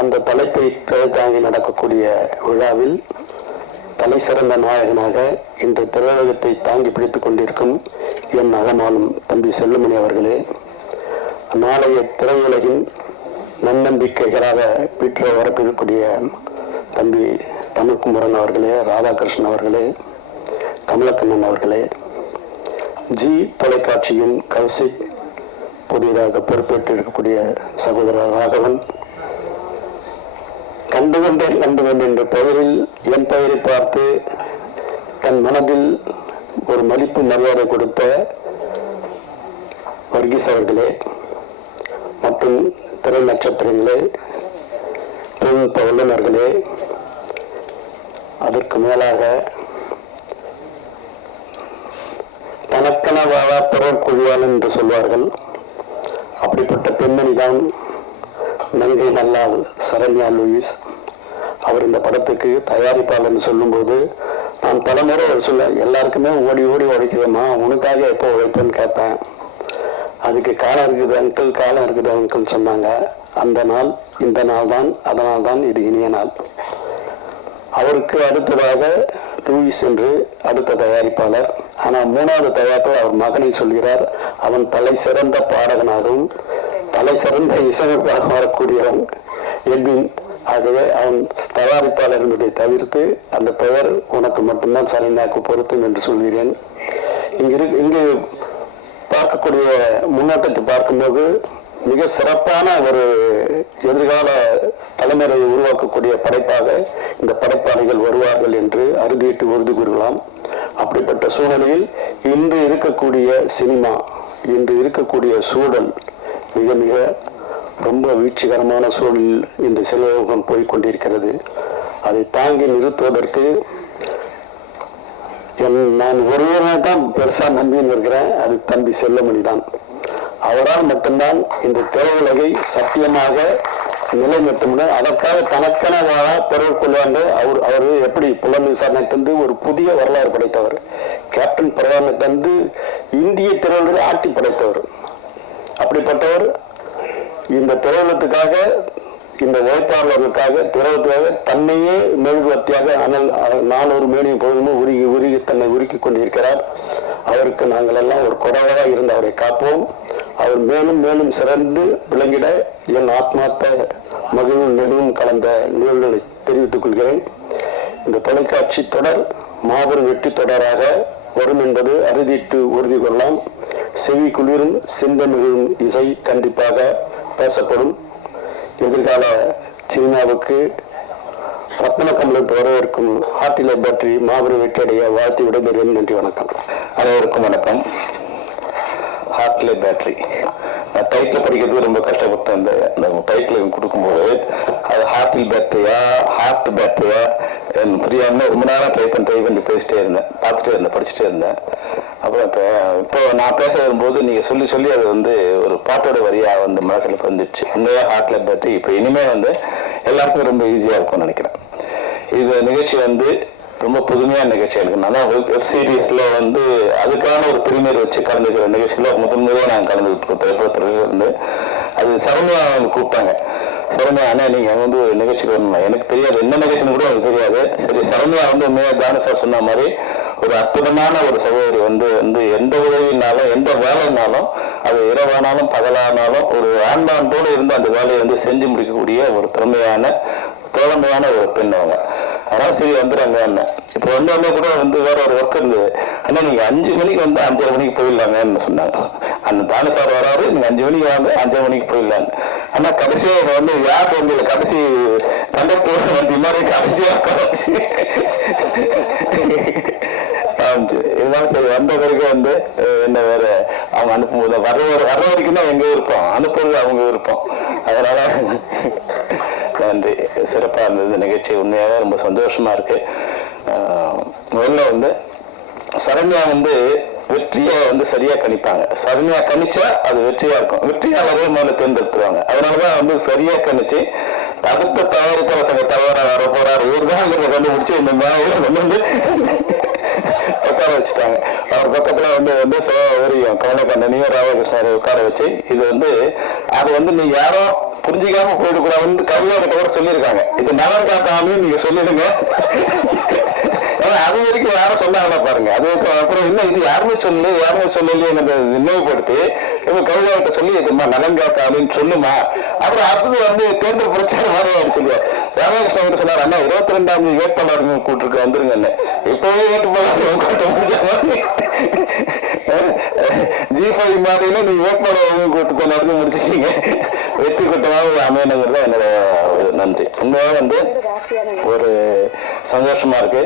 அந்த தலைப்பை தாங்கி நடக்கக்கூடிய விழாவில் தலை சிறந்த நாயகனாக இன்று திரையுலகத்தை தாங்கி பிடித்துக் கொண்டிருக்கும் என் அகமானும் தம்பி செல்லுமணி அவர்களே, நாளைய திரையுலகின் நன்னம்பிக்கைகளாக வீட்டில் வரக்கூடிய தம்பி தமிழ்குமரன் அவர்களே, ராதாகிருஷ்ணன் அவர்களே, கமலக்கண்ணன் அவர்களே, ஜி தொலைக்காட்சியின் கௌசிக், புதிதாக பொறுப்பேற்று இருக்கக்கூடிய சகோதரர் ராகவன், கண்டுகொண்டேன் என்ற பெயரில் என் பெயரை பார்த்து தன் மனதில் ஒரு மதிப்பு மரியாதை கொடுத்த வர்கீஸ் அவர்களே மற்றும் திரை நட்சத்திரங்களே, தொழில்நுட்ப வல்லுநர்களே, அதற்கு மேலாக தனக்கென வாழா பிறர் கொள்வாள் என்று சொல்வார்கள். அப்படிப்பட்ட பெண்மணி தான் நங்கை நல்லால் சரண்யா லூயிஸ். அவர் இந்த படத்துக்கு தயாரிப்பாளர்னு சொல்லும்போது நான் பலமுறை சொல்ல எல்லாருக்குமே ஓடி ஓடி உழைக்கிறேம்மா, உனக்காக எப்போ உழைப்பேன்னு கேட்பேன். அதுக்கு காலம் இருக்குது அங்கிள், காலம் இருக்குது அங்கிள் சொன்னாங்க. அந்த நாள் இந்த நாள் தான், அதனால் தான் இது இனிய நாள். அவருக்கு அடுத்ததாக லூயிஸ் என்று அடுத்த தயாரிப்பாளர். ஆனால் 3வது தயாரிப்பாளர் அவர் மகனை சொல்கிறார், அவன் தலை சிறந்த பாடகனாகவும் தலை சிறந்த இசையமைப்பாக வரக்கூடியவன் எட்வின். ஆகவே அவன் தயாரிப்பாளர் என்பதை தவிர்த்து அந்த பெயர் உனக்கு மட்டும்தான் சரண்யாவுக்கு பொருத்தும் என்று சொல்கிறேன். இங்கு பார்க்கக்கூடிய முன்னோட்டத்தை பார்க்கும்போது மிக சிறப்பான ஒரு எதிர்கால தலைமுறையை உருவாக்கக்கூடிய படைப்பாக இந்த படைப்பாளிகள் வருவார்கள் என்று அறுதியிட்டு உறுதி கூறலாம். அப்படிப்பட்ட சூழலில் இன்று இருக்கக்கூடிய சினிமா, இன்று இருக்கக்கூடிய சூழல் மிக மிக ரொம்ப வீழ்ச்சிகரமான சூழலில் இந்த சிலோகம் போய்கொண்டிருக்கிறது. அதை தாங்கி நிறுத்துவதற்கு நான் ஒருவரை தான் பெருசாக நம்பின்னு இருக்கிறேன், அது தம்பி செல்லமணி தான். அவரால் மட்டும்தான் இந்த திரையுலகை சத்தியமாக நிலைநிறுத்த முடியும். அதற்காக தனக்கென பிறர் கொள்வாங்க. அவர் எப்படி புலன் விசாரணை தந்து ஒரு புதிய வரலாறு படைத்தவர். கேப்டன் பிரகாமை தந்து இந்திய திரையுலகை ஆட்டி படைத்தவர். அப்படிப்பட்டவர் இந்த திரையுலகத்துக்காக, இந்த உழைப்பாளர்களுக்காக, திரையுலகத்துக்காக தன்னையே மெழுகுவர்த்தியாக அனல் 400 மேனி பொழுதும் உருகி உருகி தன்னை உருக்கி கொண்டிருக்கிறார். அவருக்கு நாங்கள் எல்லாம் ஒரு குறைவாக இருந்து அவரை காப்போம். அவர் மேலும் மேலும் சிறந்து விளங்கிட என் ஆத்மார்த்த மகிழும் நெருவும் கலந்த நிகழ்வுகளை தெரிவித்துக் கொள்கிறேன். இந்த தொலைக்காட்சி தொடர் மாபெரும் வெற்றி தொடராக வரும் என்பது அறுதிட்டு உறுதி கொள்ளலாம். செவி குளிரும் சிந்தமிழும் இசை கண்டிப்பாக பேசப்படும். எதிர்கால சினிமாவுக்கு ரத்ன கமலுக்கு வரவிருக்கும் ஹார்ட்டிலை பற்றி மாபெரும் வெற்றியடைய வாழ்த்து விடைபெறுகிறேன். நன்றி, வணக்கம். அனைவருக்கும் வணக்கம். ஹார்ட்லே பேட்டரி டைட்டில் படிக்கிறதுக்கு ரொம்ப கஷ்டப்பட்டேன். அந்த டைட்டில் கொடுக்கும்போது அது ஹார்ட்டில் பேட்டரியா ஹார்ட் பேட்டரியா புரியாமல் ரொம்ப நேரம் ட்ரை பண்ணி பேசிட்டே இருந்தேன், பார்த்துட்டே இருந்தேன், படிச்சுட்டே இருந்தேன். அப்புறம் இப்போ நான் பேச வரும்போது நீங்கள் சொல்லி அது ஒரு பாட்டோட வரியாக மனசில் வந்துடுச்சு. உண்மையாக ஹார்ட்லே பேட்டரி இப்போ இனிமேல் எல்லாருக்கும் ரொம்ப ஈஸியாக இருக்கும்னு நினைக்கிறேன். இது நிகழ்ச்சி ரொம்ப புதுமையான நிகழ்ச்சி. எனக்கு நல்லா வெப் சீரீஸ்ல அதுக்கான ஒரு பிரிமியர் வச்சு கலந்துக்கிற நிகழ்ச்சியில முதன்முறையாக நாங்கள் கலந்துக்கிட்டு திரைப்படத்துறையில அது சரண்யா கூப்பிட்டாங்க. சரண்யா அண்ணா நீங்க ஒரு நிகழ்ச்சிக்கு வரணும். எனக்கு தெரியாது என்ன நிகழ்ச்சின்னு கூட எனக்கு தெரியாது. சரி, சரண்யா தான சார் சொன்ன மாதிரி ஒரு அற்புதமான ஒரு சகோதரி எந்த உதவினாலும் எந்த வேலைனாலும் அது இரவானாலும் பகலானாலும் ஒரு ஆண்டாண்டோடு இருந்து அந்த வேலையை செஞ்சு முடிக்கக்கூடிய ஒரு தோழமையான ஒரு பெண் அவங்க. அதனால சரி வந்துடுறாங்க அண்ணன். இப்போ வந்தோடனே கூட வேற ஒரு ஒர்க் இருந்தது. அண்ணா நீங்க 5 மணிக்கு 5:30 மணிக்கு போயிடலாங்கன்னு சொன்னாங்க. அந்த தான சார் வராரு, நீங்க 5 மணிக்கு வாங்க, 5:30 மணிக்கு போயிடலான்னு. ஆனா கடைசியாக யார் வண்டியில கடைசி கண்டக்டர் வண்டி மாதிரி கடைசியா கடைசி இதுதான் சரி. வந்த பிறகு என்ன வேற அவங்க அனுப்பும்போது வர வரைக்கும் தான் எங்க விருப்பம், அனுப்புறது அவங்க விருப்பம். அதனால நன்றி. சிறப்பாக இருந்தது நிகழ்ச்சி. உண்மையாக ரொம்ப சந்தோஷமா இருக்கு. முதல்ல சரண்யா வெற்றியை சரியா கணிப்பாங்க. சரண்யா கணிச்சா அது வெற்றியா இருக்கும். வெற்றியாளர்கள் முதல்ல தேர்ந்தெடுத்துருவாங்க. அதனாலதான் சரியா கணிச்சு அடுத்த தவறுப்பட சங்க தவறா வர போறாரு இவர் தான் கண்டுபிடிச்சு இந்த மேல உட்கார வச்சுட்டாங்க. அவர் பக்கத்துல சோரியம் கமலக்கண்ணனையும் ராமகிருஷ்ணரை உட்கார வச்சு இது அது நீ யாரும் புரிஞ்சிக்காம போயிடக்கூடாது கவியா கிட்ட கூட சொல்லியிருக்காங்க. இது நலன் காக்காம நீங்க சொல்லிடுங்க. அது வரைக்கும் யாரும் சொன்னாங்களா பாருங்க. அது அப்புறம் இன்னும் இது யாருமே சொல்லலையே நினைவுபடுத்தி இவங்க கவிதா கிட்ட சொல்லி இதுமா நலன் காக்கா அப்படின்னு சொல்லுமா. அப்புறம் அடுத்தது தேர்தல் பிரச்சாரம் மாதிரி சொல்லுவார். ராமகிருஷ்ணன் கிட்ட சொன்னார், அண்ணா 22ஆம் தேதி வேட்பாளர்கள் கூட்டிருக்கு வந்துருங்க அண்ணன். இப்பவே வேட்பாளர் கூட்ட முடியாம G5 மாதிரில நீங்க வேட்பாளர் கூட்டத்தை நடந்து முடிச்சிட்டீங்க. வெற்றி கூட்டமாக அமையணுங்கிறது என்னோட நன்றி. உண்மையாக ஒரு சந்தோஷமா இருக்கு.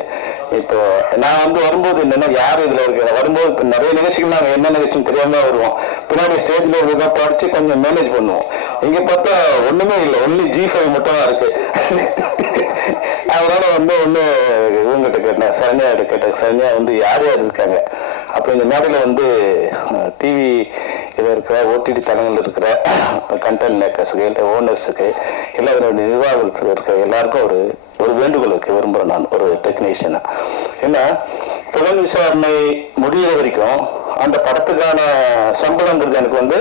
இப்போ நான் வரும்போது என்னன்னா யார் இதுல இருக்கு வரும்போது இப்போ நிறைய நிகழ்ச்சிகள் நாங்கள் என்ன நிகழ்ச்சின்னு தெரியாம வருவோம். பின்னாடி ஸ்டேஜ்ல இருக்கிறத படிச்சு கொஞ்சம் மேனேஜ் பண்ணுவோம். இங்க பார்த்தா ஒண்ணுமே இல்லை, ஒன்லி G5 மட்டும் தான் இருக்கு. அதனால ஒண்ணு இவங்ககிட்ட கேட்டேன், சரண்யா கிட்ட கேட்டேன், சரண்யா யார் யார் இருக்காங்க. அப்போ இந்த மேடையில டிவி இதில் இருக்கிற ஓடிடி தளங்கள் இருக்கிற கண்டென்ட் மேக்கர்ஸுக்கு இல்லை ஓனர்ஸுக்கு இல்லை அதனுடைய நிர்வாகத்தில் இருக்கிற எல்லாருக்கும் ஒரு வேண்டுகோள் வைக்க விரும்புகிறேன். நான் ஒரு டெக்னீஷியனாக ஏன்னா புலன் விசாரணை முடிகிற வரைக்கும் அந்த படத்துக்கான சம்பளங்கிறது எனக்கு வந்து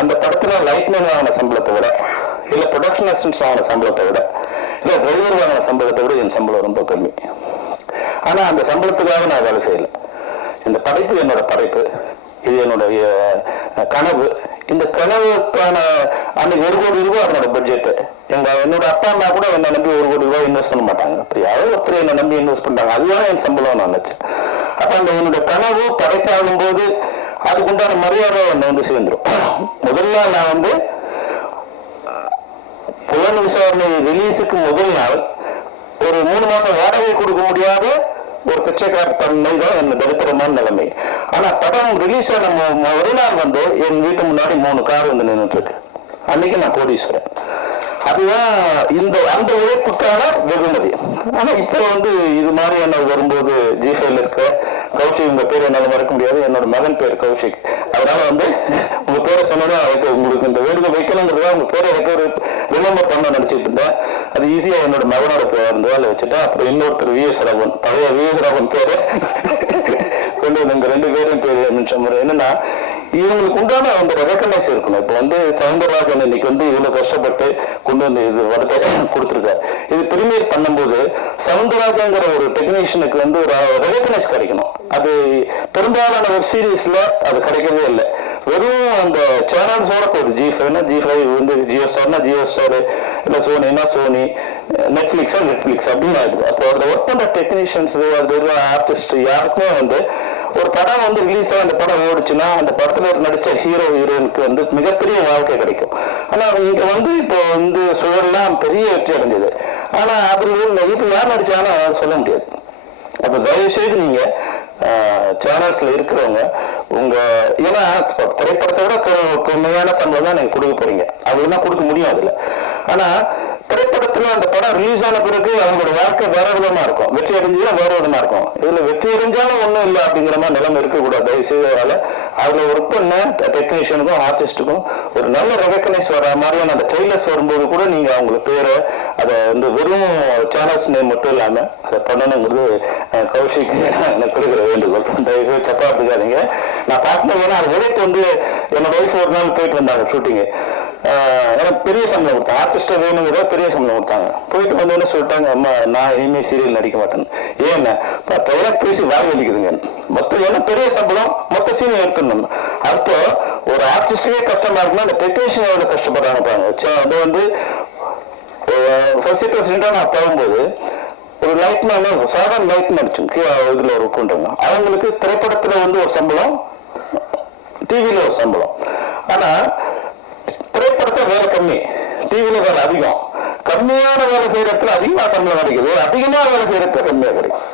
அந்த படத்தில் லைட்மேன் வாங்கின சம்பளத்தை விட இல்லை ப்ரொடக்ஷன் அசிஸ்டன்ஸ் வாங்கின சம்பளத்தை விட இல்லை டிரைவர் வாங்கின சம்பளத்தை விட என் சம்பளம் ரொம்ப கம்மி. ஆனால் அந்த சம்பளத்துக்காக நான் வேலை செய்யலை. இந்த படைப்பு என்னோட படைப்பு, இது என்னுடைய கனவு. இந்த கனவுக்கான அன்னைக்கு 1 கோடி ரூபாய் அதனோட பட்ஜெட்டு. என்னோட அப்பா அம்மா கூட என்னை நம்பி 1 கோடி ரூபாய் இன்வெஸ்ட் பண்ண மாட்டாங்க. அப்படி யாரோ ஒருத்தர் என்னை நம்பி இன்வெஸ்ட் பண்ணுறாங்க. அதுதான் என் சம்பளம் நான் நினச்சேன். அப்போ அந்த என்னோட கனவு படைப்பாகும் போது அதுக்குண்டான மரியாதை என்னை வந்து சேர்ந்துடும். முதல்ல நான் வந்து புலன் விசாரணை ரிலீஸுக்கு முதல் நாள் ஒரு 3 மாசம் வாடகை கொடுக்க முடியாத ஒரு பிச்சைக்கார தன்மை தான் என்ன தரித்திரமான நிலைமை. ஆனா படம் ரிலீஸ் ஆன ஒரு நாள் வந்து என் வீட்டு முன்னாடி 3 கார் வந்து நின்றுட்டு இருக்கு. அன்னைக்கு நான் கோடீஸ்வரன். அதுதான் அந்த உழைப்புக்கான வெகுமதி. ஆனா இப்போ வந்து இது மாதிரி என்ன வரும்போது ஜிஃபைல இருக்க கௌஷிக், உங்க பேர் என்னால மறக்க முடியாது, என்னோட மகன் பேர் கௌஷிக். அதனால வந்து உங்க பேரை சொன்னா உங்களுக்கு இந்த வேண்டுகோள் வைக்கணுங்கிறதா உங்க பேரை எனக்கு ஒரு ரிமெம்பர் பண்ண நினைச்சிட்டு இருந்தேன். அது ஈஸியா என்னோட மகனோட பேர் இருந்ததால வச்சுட்டேன். அப்புறம் இன்னொருத்தர் விஎஸ் ராகவன், பழைய விஎஸ் ராகவன் பேரு கொண்டு வந்து இந்த 2 பேரும் பேர் நிமிஷம் என்னன்னா இவங்களுக்கு உண்டான அந்த ரெகக்னைஸ் இருக்கணும். இப்போ வந்து சவுந்தரராஜன் இன்னைக்கு வந்து இவ்வளவு கஷ்டப்பட்டு கொண்டு வந்து இது வரத்தை கொடுத்துருக்காரு. இது பிரீமியர் பண்ணும்போது சவுந்தரராஜங்கிற ஒரு டெக்னீஷியனுக்கு வந்து ஒரு ரெகக்னைஸ் கிடைக்கணும். அது பெரும்பாலான வெப் சீரிஸ்ல அது கிடைக்கவே இல்லை. வெறும் அந்த சேனல்ஸோட போகுது. G5 வந்து ஜியோ ஸ்டார்னா ஜியோ ஸ்டார், இல்லை சோனினா சோனி, நெட்ஃபிளிக்ஸ் அப்படின்னு ஆயிடுது. அப்போ அதில் ஒர்க் பண்ணுற டெக்னீஷியன்ஸ், அது இருக்கிற ஆர்டிஸ்ட் யாருக்குமே வந்து ஒரு படம் வந்து ரிலீஸ் ஆகி அந்த படம் ஓடிச்சுன்னா அந்த படத்தில் நடித்த ஹீரோயினுக்கு வந்து மிகப்பெரிய வாழ்க்கை கிடைக்கும். ஆனால் இங்கே வந்து இப்போ வந்து சுழல்லாம் பெரிய வெற்றி அடைஞ்சது. ஆனால் அதில் இப்போ யார் நடிச்சாங்கன்னா சொல்ல முடியாது. அப்போ தயவுசெய்து நீங்கள் சேனல்ஸ்ல இருக்கிறவங்க ஏன்னா திரைப்படத்தை விட கம்மியான சம்பளம் தான் நீங்க கொடுக்க போறீங்க. அதுதான் கொடுக்க முடியும் அதுல. ஆனா திரைப்படத்துல அந்த படம் ரிலீஸ் ஆன பிறகு அவங்களோட வாழ்க்கை வேற விதமா இருக்கும். வெற்றி அடைஞ்சதுன்னா வேற விதமா இருக்கும். இதுல வெற்றி அடைஞ்சாலும் ஒண்ணும் இல்லை அப்படிங்கிற மாதிரி நிலைமை இருக்கக்கூடாது. தயவு செய்வதால அதுல ஒர்க் பண்ண டெக்னீஷியனுக்கும் ஆர்டிஸ்டுக்கும் ஒரு நல்ல ரெகக்னைஸ் வர மாதிரியான அந்த ட்ரெய்லர்ஸ் வரும்போது கூட நீங்க அவங்களுக்கு பேரை அதை வந்து வெறும் சேனல்ஸ் நேம் மட்டும் இல்லாம அதை பண்ணணுங்கிறது கௌஷிக் எனக்கு கொடுக்குற வேண்டுகோள். தயவு செய்து தப்பா எடுத்துக்காதீங்க. நான் பார்க்கணும். ஏன்னா அது உழைப்பு வந்து என்னோட ஒய்ஃப் ஒரு நாள் போயிட்டு வந்தாங்க ஷூட்டிங்கு. எனக்கு பெரிய சம்பளம் கொடுத்தாங்க. ஆர்டிஸ்டா வேணுங்கிறத பெரிய சம்பளம் கொடுத்தாங்க. போயிட்டு வந்தோன்னு சொல்லிட்டாங்க, அம்மா நான் இனிமேல் சீரியல் நடிக்க மாட்டேன்னு. ஏன்னா ட்ரெயிலாக பேசி வாய் வலிக்குதுங்க. ஏன்னா பெரிய சம்பளம் மொத்த சீனியை எடுத்துடணும். அப்போ ஒரு ஆர்டிஸ்டுக்கே கஷ்டமா இருக்குன்னா அந்த டெக்னீஷியன் எவ்வளோ கஷ்டப்படுறாங்க பாருங்க. அது வந்து ஃபர்ஸ்ட் பிரசிடென்ட்டாக நான் போகும்போது ஒரு லைட்மேன், சாதாரண லைட்மேன் இதில் ஒர்க் பண்ணுறாங்க. அவங்களுக்கு திரைப்படத்தில் வந்து ஒரு சம்பளம், டிவியில் ஒரு சம்பளம். ஆனால் திரைப்படத்தை வேலை கம்மி, டிவியில வேலை அதிகம். கம்மியான வேலை செய்யற இடத்துல அதிகமா சம்பளம் கிடைக்குது, அதிகமா வேலை செய்யற இடத்துல கம்மியா கிடைக்கும்.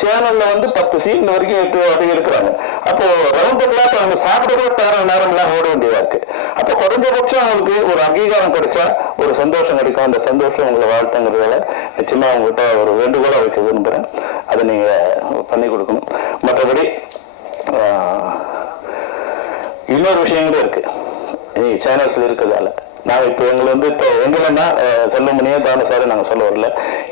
சேனல்ல வந்து 10 சீன் வரைக்கும் 8 அப்படி இருக்கிறாங்க. அப்போ ரவுண்ட் கிளாக் அவங்க சாப்பிட கூட நேரம்லாம் ஓட வேண்டியதா இருக்கு. அப்போ குறைஞ்சபட்சம் அவங்களுக்கு ஒரு அங்கீகாரம் கிடைச்சா ஒரு சந்தோஷம் கிடைக்கும். அந்த சந்தோஷம் உங்களை வாழ்த்துங்கிறதால நிச்சயமா அவங்ககிட்ட ஒரு வேண்டுகோளா வைக்க விரும்புறேன். அதை நீங்க பண்ணி கொடுக்கணும். மற்றபடி இன்னொரு விஷயங்களும் இருக்கு சேனல்ஸ்ல இருக்கிறதால. நாங்கள் இப்போ எங்களை வந்து இப்போ எங்களன்னா செல்லமணியே தானசாரி நாங்கள் சொல்ல வரல.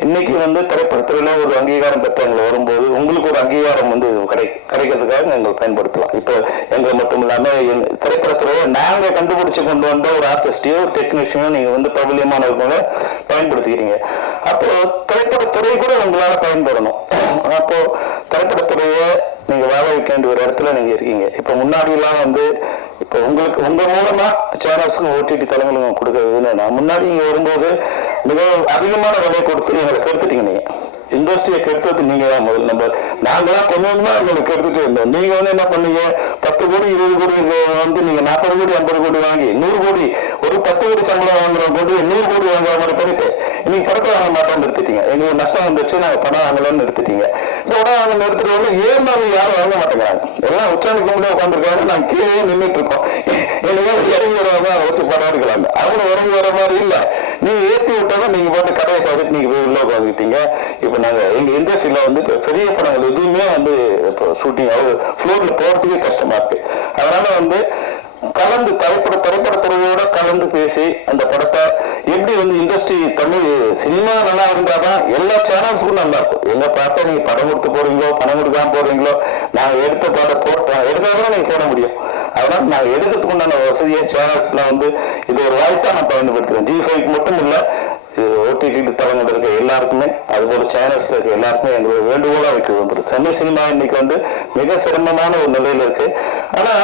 இன்னைக்கு வந்து திரைப்படத்துல ஒரு அங்கீகாரம் பெற்றவங்களை வரும்போது உங்களுக்கு ஒரு அங்கீகாரம் வந்து கிடைக்கிறதுக்காக எங்களை பயன்படுத்தலாம். இப்போ எங்களை மட்டும் இல்லாமல் திரைப்படத்துல நாங்கள் கண்டுபிடிச்சு கொண்டு வந்த ஒரு ஆர்டிஸ்டையோ ஒரு டெக்னீஷியனோ நீங்கள் வந்து பிரபலியமானவங்களை பயன்படுத்திக்கிறீங்க. அப்போ திரைப்படத்துறை கூட உங்களால பயன்படணும். அப்போ திரைப்படத்துறையை நீங்க வாழ வைக்க வேண்டிய ஒரு இடத்துல நீங்க இருக்கீங்க. இப்ப முன்னாடி எல்லாம் வந்து இப்ப உங்களுக்கு உங்க மூலமா சேனல்ஸுக்கும் ஓடிடி தளங்களுக்கும் கொடுக்கறது என்னன்னா, முன்னாடி இங்க வரும்போது மிக அதிகமான விலை கொடுத்து எங்களை கெடுத்துட்டீங்க. நீங்க இண்டஸ்ட்ரியை கெடுத்தது நீங்க தான் முதல்ல. நாங்களாம் கொஞ்சமா உங்களுக்கு கெடுத்துட்டு இருந்தோம். நீங்க வந்து என்ன பண்ணீங்க, 10 கோடி 20 கோடி வந்து நீங்க 40 கோடி 50 கோடி வாங்கி 100 கோடி ஒரு 10 கோடி சம்பளம் வாங்குறவங்க கொண்டு 100 கோடி வாங்குற மாதிரி பண்ணிட்டு இன்னைக்கு படத்தை வாங்க மாட்டோம்னு நிறுத்திட்டீங்க. எங்களுக்கு நஷ்டம் வந்துச்சு, நாங்க படம் வாங்கலாம்னு நிறுத்திட்டீங்க. படம் வாங்க நிறுத்துறது வந்து ஏறினாலும் யாரும் வாங்க மாட்டேங்கிறாங்க. எல்லாம் உச்சாணிக்கு முன்னாடி உட்காந்துருக்காங்க, நாங்க கீழே நின்றுட்டு இருக்கோம். எனக்கு இறங்கி வரவங்க வச்சு படம் எடுக்கலாங்க. அவங்களும் இறங்கி வர மாதிரி இல்லை. நீங்க ஏற்றி விட்டாலும் நீங்க போட்டு கடையை சாதிட்டு நீங்க போய் உள்ள உட்காந்துக்கிட்டீங்க. இப்ப நாங்க எங்க இண்டஸ்ட்ரியில வந்து பெரிய படங்கள் எதுவுமே வந்து இப்போ ஷூட்டிங் ஃப்ளோர்ல போறதுக்கே கஷ்டமா இருக்கு. அதனால வந்து கலந்து திரைப்படத்துறையோட கலந்து பேசி அந்த படத்தை எப்படி வந்து இண்டஸ்ட்ரி தமிழ் சினிமா நல்லா இருந்தாதான் எல்லா சேனல்ஸுக்கும் நல்லா இருக்கும். எங்க பார்த்தா நீங்க படம் கொடுத்து போறீங்களோ பணம் கொடுக்காம போறீங்களோ, நாங்க எடுத்த படம் எடுத்தாதான் நீங்க போட முடியும். அதனால நாங்க எடுக்கிறதுக்கு உண்டான வசதியை சேனல்ஸ்ல வந்து இது ஒரு வாய்ப்பா நான் பயன்படுத்துறேன். G5 மட்டும் இல்ல, ஓடிடி தளங்கள் இருக்க எல்லாருக்குமே, அதுபோல சேனல்ஸ்ல இருக்க எல்லாருக்குமே எங்களுக்கு வேண்டுகோளா வைக்க விரும்புறது. தமிழ் சினிமா இன்னைக்கு வந்து மிக சிரமமான ஒரு நிலையில இருக்கு. ஆனா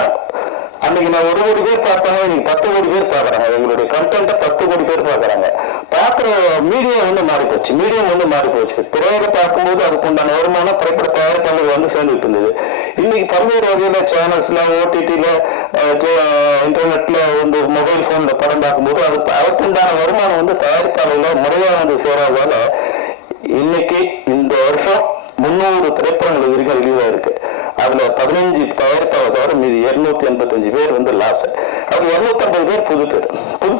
அன்னைக்கு நான் 1 கோடி பேர் பார்த்தாங்க, இன்னைக்கு 10 கோடி பேர் பார்க்குறாங்க. எங்களுடைய கண்டென்ட்டை 10 கோடி பேர் பார்க்குறாங்க. பார்க்குற மீடியம் வந்து மாறி போச்சு, மீடியம் வந்து மாறி போச்சு. திரையில பார்க்கும்போது அதுக்கு உண்டான வருமானம் திரைப்பட தயாரிப்பாளர்கள் வந்து சேர்ந்துட்டு இருந்தது. இன்னைக்கு பல்வேறு வகையில சேனல்ஸ்ல, ஓடிடியில, இன்டர்நெட்ல வந்து மொபைல் போன்ல படம் பார்க்கும்போது அதுக்கு உண்டான வருமானம் வந்து தயாரிப்பாளர்கள் முறையாக வந்து சேராததால இன்னைக்கு இந்த வருஷம் 300 திரைப்படங்கள் வரைக்கும் ரிலீஸ் ஆயிருக்கு. அதுல 15 தயாரிப்பாளர் தவிர மீதி 285 பேர் வந்து லாஸ். அது 250 பேர் புது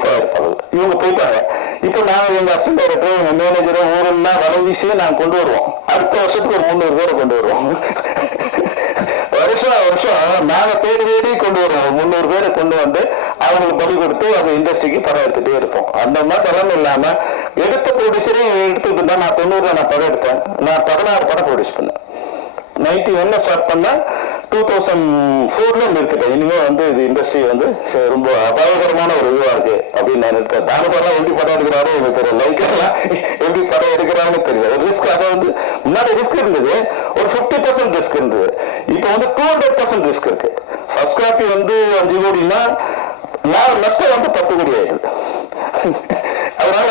தயாரிப்பாளர்கள். இவங்க போயிட்டாங்க. இப்ப நாங்க எங்க அசிஸ்டன்ட் டைரக்டர், எங்க மேனேஜரை ஊரெல்லாம் வலை வீசியே நாங்க கொண்டு வருவோம். அடுத்த வருஷத்துக்கு ஒரு 300 பேரை கொண்டு வருவோம். வருஷம் நாங்க தேடி கொண்டு வருவோம். 300 பேரை கொண்டு வந்து அவங்களுக்கு பலி கொடுத்து அந்த இண்டஸ்ட்ரிக்கு படம் எடுத்துட்டே இருப்போம். அந்த மாதிரி படம் இல்லாம எடுத்த ப்ரொடியூசரே எடுத்துட்டு இருந்தா, நான் 90 நான் படம் எடுத்தேன். நான் 16 படம் ப்ரொடியூஸ் பண்ணேன். 91 ஸ்டார்ட் பண்ண 2004 நிறுத்திட்டேன். இனிமே வந்து இது இண்டஸ்ட்ரி வந்து ரொம்ப அபாயகரமான ஒரு இதுவா இருக்கு அப்படின்னு நான் நிறுத்தேன். தானசாரெல்லாம் எப்படி படம் எடுக்கிறாரோ எனக்கு தெரியல, லைக்கெல்லாம் எப்படி படம் எடுக்கிறான்னு தெரியல. ஒரு ரிஸ்க், அதை வந்து முன்னாடி ரிஸ்க் இருந்தது, ஒரு 50% ரிஸ்க் இருந்தது. இப்போ வந்து 200% ரிஸ்க் இருக்கு. ஃபர்ஸ்ட் காப்பி வந்து 5 கோடினா நஷ்டம் வந்து 10 கோடி ஆயிடுது. அதனால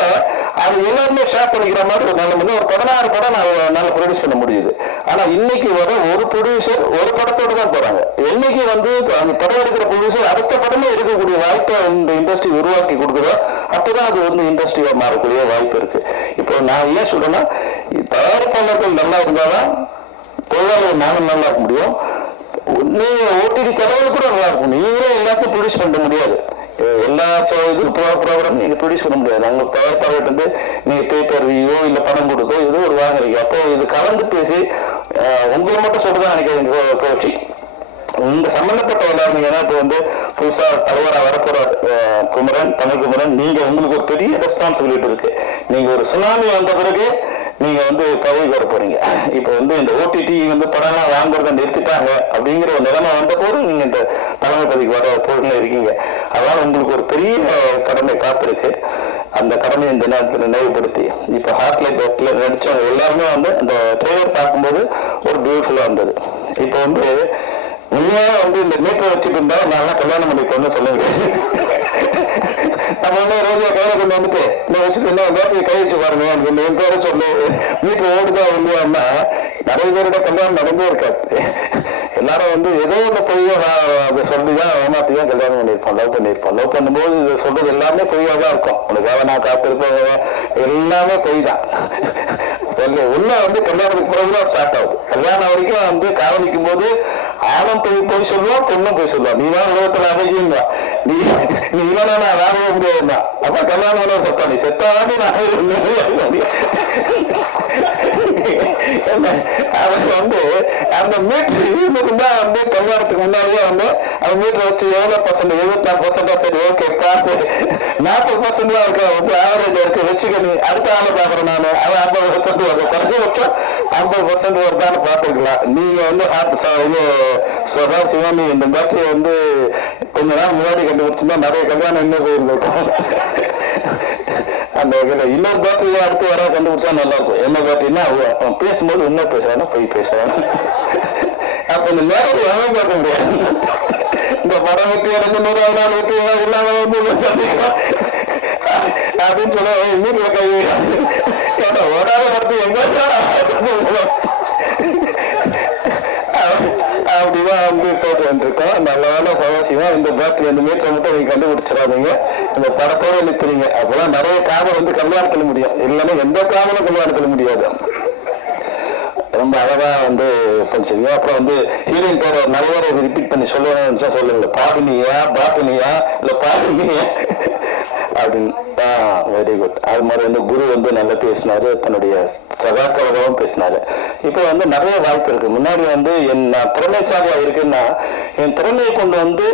அது எல்லாருமே ஷேர் பண்ணிக்கிற மாதிரி ஒரு நல்ல ஒரு 16 படம் நல்லா ப்ரொடியூஸ் பண்ண முடியுது. ஆனா இன்னைக்கு வர ஒரு ப்ரொடியூசர் ஒரு படத்தோட தான் போறாங்க. என்னைக்கு வந்து அந்த படம் எடுக்கிற ப்ரொடியூசர் அடுத்த படமே எடுக்கக்கூடிய வாய்ப்பை இந்த இண்டஸ்ட்ரி உருவாக்கி கொடுக்குதோ அப்பதான் அது வந்து இண்டஸ்ட்ரியா மாறக்கூடிய வாய்ப்பு இருக்கு. இப்போ நான் ஏன் சொல்றேன்னா, தயாரிப்பாளர்கள் நல்லா இருந்தாதான் தொழிலாளர்கள் நானும் நல்லா இருக்க முடியும். நீங்க ஓடிடி தலைவர் கூட நல்லா இருக்கும். நீங்களே எல்லாத்தையும் ப்ரொடியூஸ் பண்ண முடியாது. எல்லா இதுவும் ப்ரோக்ராம் நீங்க ப்ரொடியூஸ் பண்ண முடியாது. அவங்க தயாரிப்பாளர்கிட்ட இருந்து நீங்க பேப்பர் ரிவ்யூ இல்ல பணம் கொடுத்தோ ஏதோ ஒரு வாங்குறீங்க. அப்போ இது கலந்து பேசி உங்களை மட்டும் சொல்றதான் நினைக்காதீங்க கோச்சி. இந்த சம்பந்தப்பட்ட விளையாடுறீங்கன்னா இப்போ வந்து புதுசா தலைவரா வரப்போற தமிழ் குமரன், நீங்க உங்களுக்கு ஒரு பெரிய ரெஸ்பான்சிபிலிட்டி இருக்கு. நீங்க ஒரு சுனாமி வந்த பிறகு நீங்க வந்து பதவி வர போறீங்க. இப்போ வந்து இந்த ஓடிடி வந்து படம்லாம் வாங்குறத நிறுத்திட்டாங்க அப்படிங்கிற ஒரு நிலைமை வந்த போது நீங்க இந்த தலைமை பதவிக்கு வர பொருள் இருக்கீங்க. அதனால உங்களுக்கு ஒரு பெரிய கடமை காத்திருக்கு. அந்த கடமை இந்த நேரத்தில் நினைவுபடுத்தி இப்போ ஹார்ட்லைட் பேட்டில் நடிச்சவங்க எல்லாருமே வந்து அந்த ட்ரெய்லர் பார்க்கும்போது ஒரு பியூட்டிஃபுல்லா இருந்தது. இப்போ வந்து உண்மையாக வந்து இந்த மீட்டரை வச்சுட்டு இருந்தா நான் கல்யாணம் பண்ணி கொண்டு சொல்ல முடியாது. நம்ம வந்து ரோஜா கையில கொண்டு வந்துட்டு நான் வச்சுட்டு என்ன பேட்டரியை கை வச்சு பாருங்க, எனக்கு என் பேரை சொல்லு, மீட்டர் ஓடுதா இல்லையான்னா நிறைய பேரோட கல்யாணம் நடந்தே இருக்காது. எல்லாரும் வந்து ஏதோ ஒன்று பொய்யா அதை சொல்லிதான் ஏமாத்தி தான் கல்யாணம் பண்ணியிருப்போம், லவ் பண்ணும்போது இதை சொல்றது எல்லாமே பொய்யா தான் இருக்கும். உனக்காக நான் காத்திருப்பேன் எல்லாமே பொய் தான். உண்மை வந்து கல்யாணத்துக்கு பிறகுதான் ஸ்டார்ட் ஆகுது. கல்யாணம் வரைக்கும் வந்து காதலிக்கும் போது ஆணும் போய் சொல்லுவான், பொண்ணும் போய் சொல்லுவான். நீ தான் உலகத்துல அழகிங்க, நீ இல்லைன்னா நான் வாழவே முடியாதுன்னா. அப்ப கல்யாணம் சத்தா, நீ செத்தாவே நான் அதுக்கு வந்து அந்த மீட்டர் இருந்தா வந்து கல்யாணத்துக்கு முன்னாடியே வந்து அந்த மீட்டர் வச்சு எவ்வளவு பர்சன்ட், 74% சரி ஓகே பாஸ், 40% தான் இருக்கு, வந்து ஆவரேஜ் இருக்கு வச்சுக்க. அடுத்த ஆளை பாக்குறேன் நான், அவன் 50% வருது, குறைஞ்சபட்சம் 50% வருதான்னு பார்த்துருக்கலாம். நீங்க வந்து சொல்றாரு சிவானி, இந்த பேட்டரி வந்து கொஞ்ச நாள் முன்னாடி கண்டுபிடிச்சுன்னா நிறைய கல்யாணம் இன்னும் போயிருந்திருக்கும். அந்த இன்னொரு பேட்டரி அடுத்து வர கண்டுபிடிச்சா நல்லா இருக்கும். என்ன பேட்டரின்னா அவன் பேசும்போது இன்னும் பேசுறான்னா போய் பேசுறான். அப்ப இந்த நேரத்தில் எவன் பார்க்க முடியாது. இந்த படம் வெற்றி அடைஞ்சு 100வது நாள் வெற்றி இல்லாம சந்திக்கலாம் அப்படின்னு சொல்ல வீட்டுல கை ஏன்னா ஓடாத படத்து எங்க அப்படிதான் வந்து போட்டு இருக்கோம். நல்ல வேலை சவாசியமா இந்த பேட்டரி அந்த மீட்டரை மட்டும் நீங்க கண்டுபிடிச்சிடாதீங்க. இந்த படத்தோட நிற்கிறீங்க. அப்பதான் நிறைய காதல் வந்து கல்யாணத்துல முடியும், இல்லைன்னா எந்த காதலும் கல்யாணத்துல முடியாது. ரொம்ப அழகா வந்து படிச்சிருங்க. அப்புறம் வந்து ஹீரோயின் பேர நிறைய ரிப்பீட் பண்ணி சொல்லணும்னு சொல்லுங்க, பாபினியா இல்ல பாபினியா அப்படின்னு. Very good. அது மாதிரி வந்து குரு வந்து நல்லா பேசினாரு, தன்னுடைய சகாக்களாகவும் பேசினாரு. இப்போ வந்து நிறைய வாய்ப்பு இருக்கு. முன்னாடி வந்து என் திறமைசாலியா இருக்குன்னா என் திறமையை கொண்டு வந்து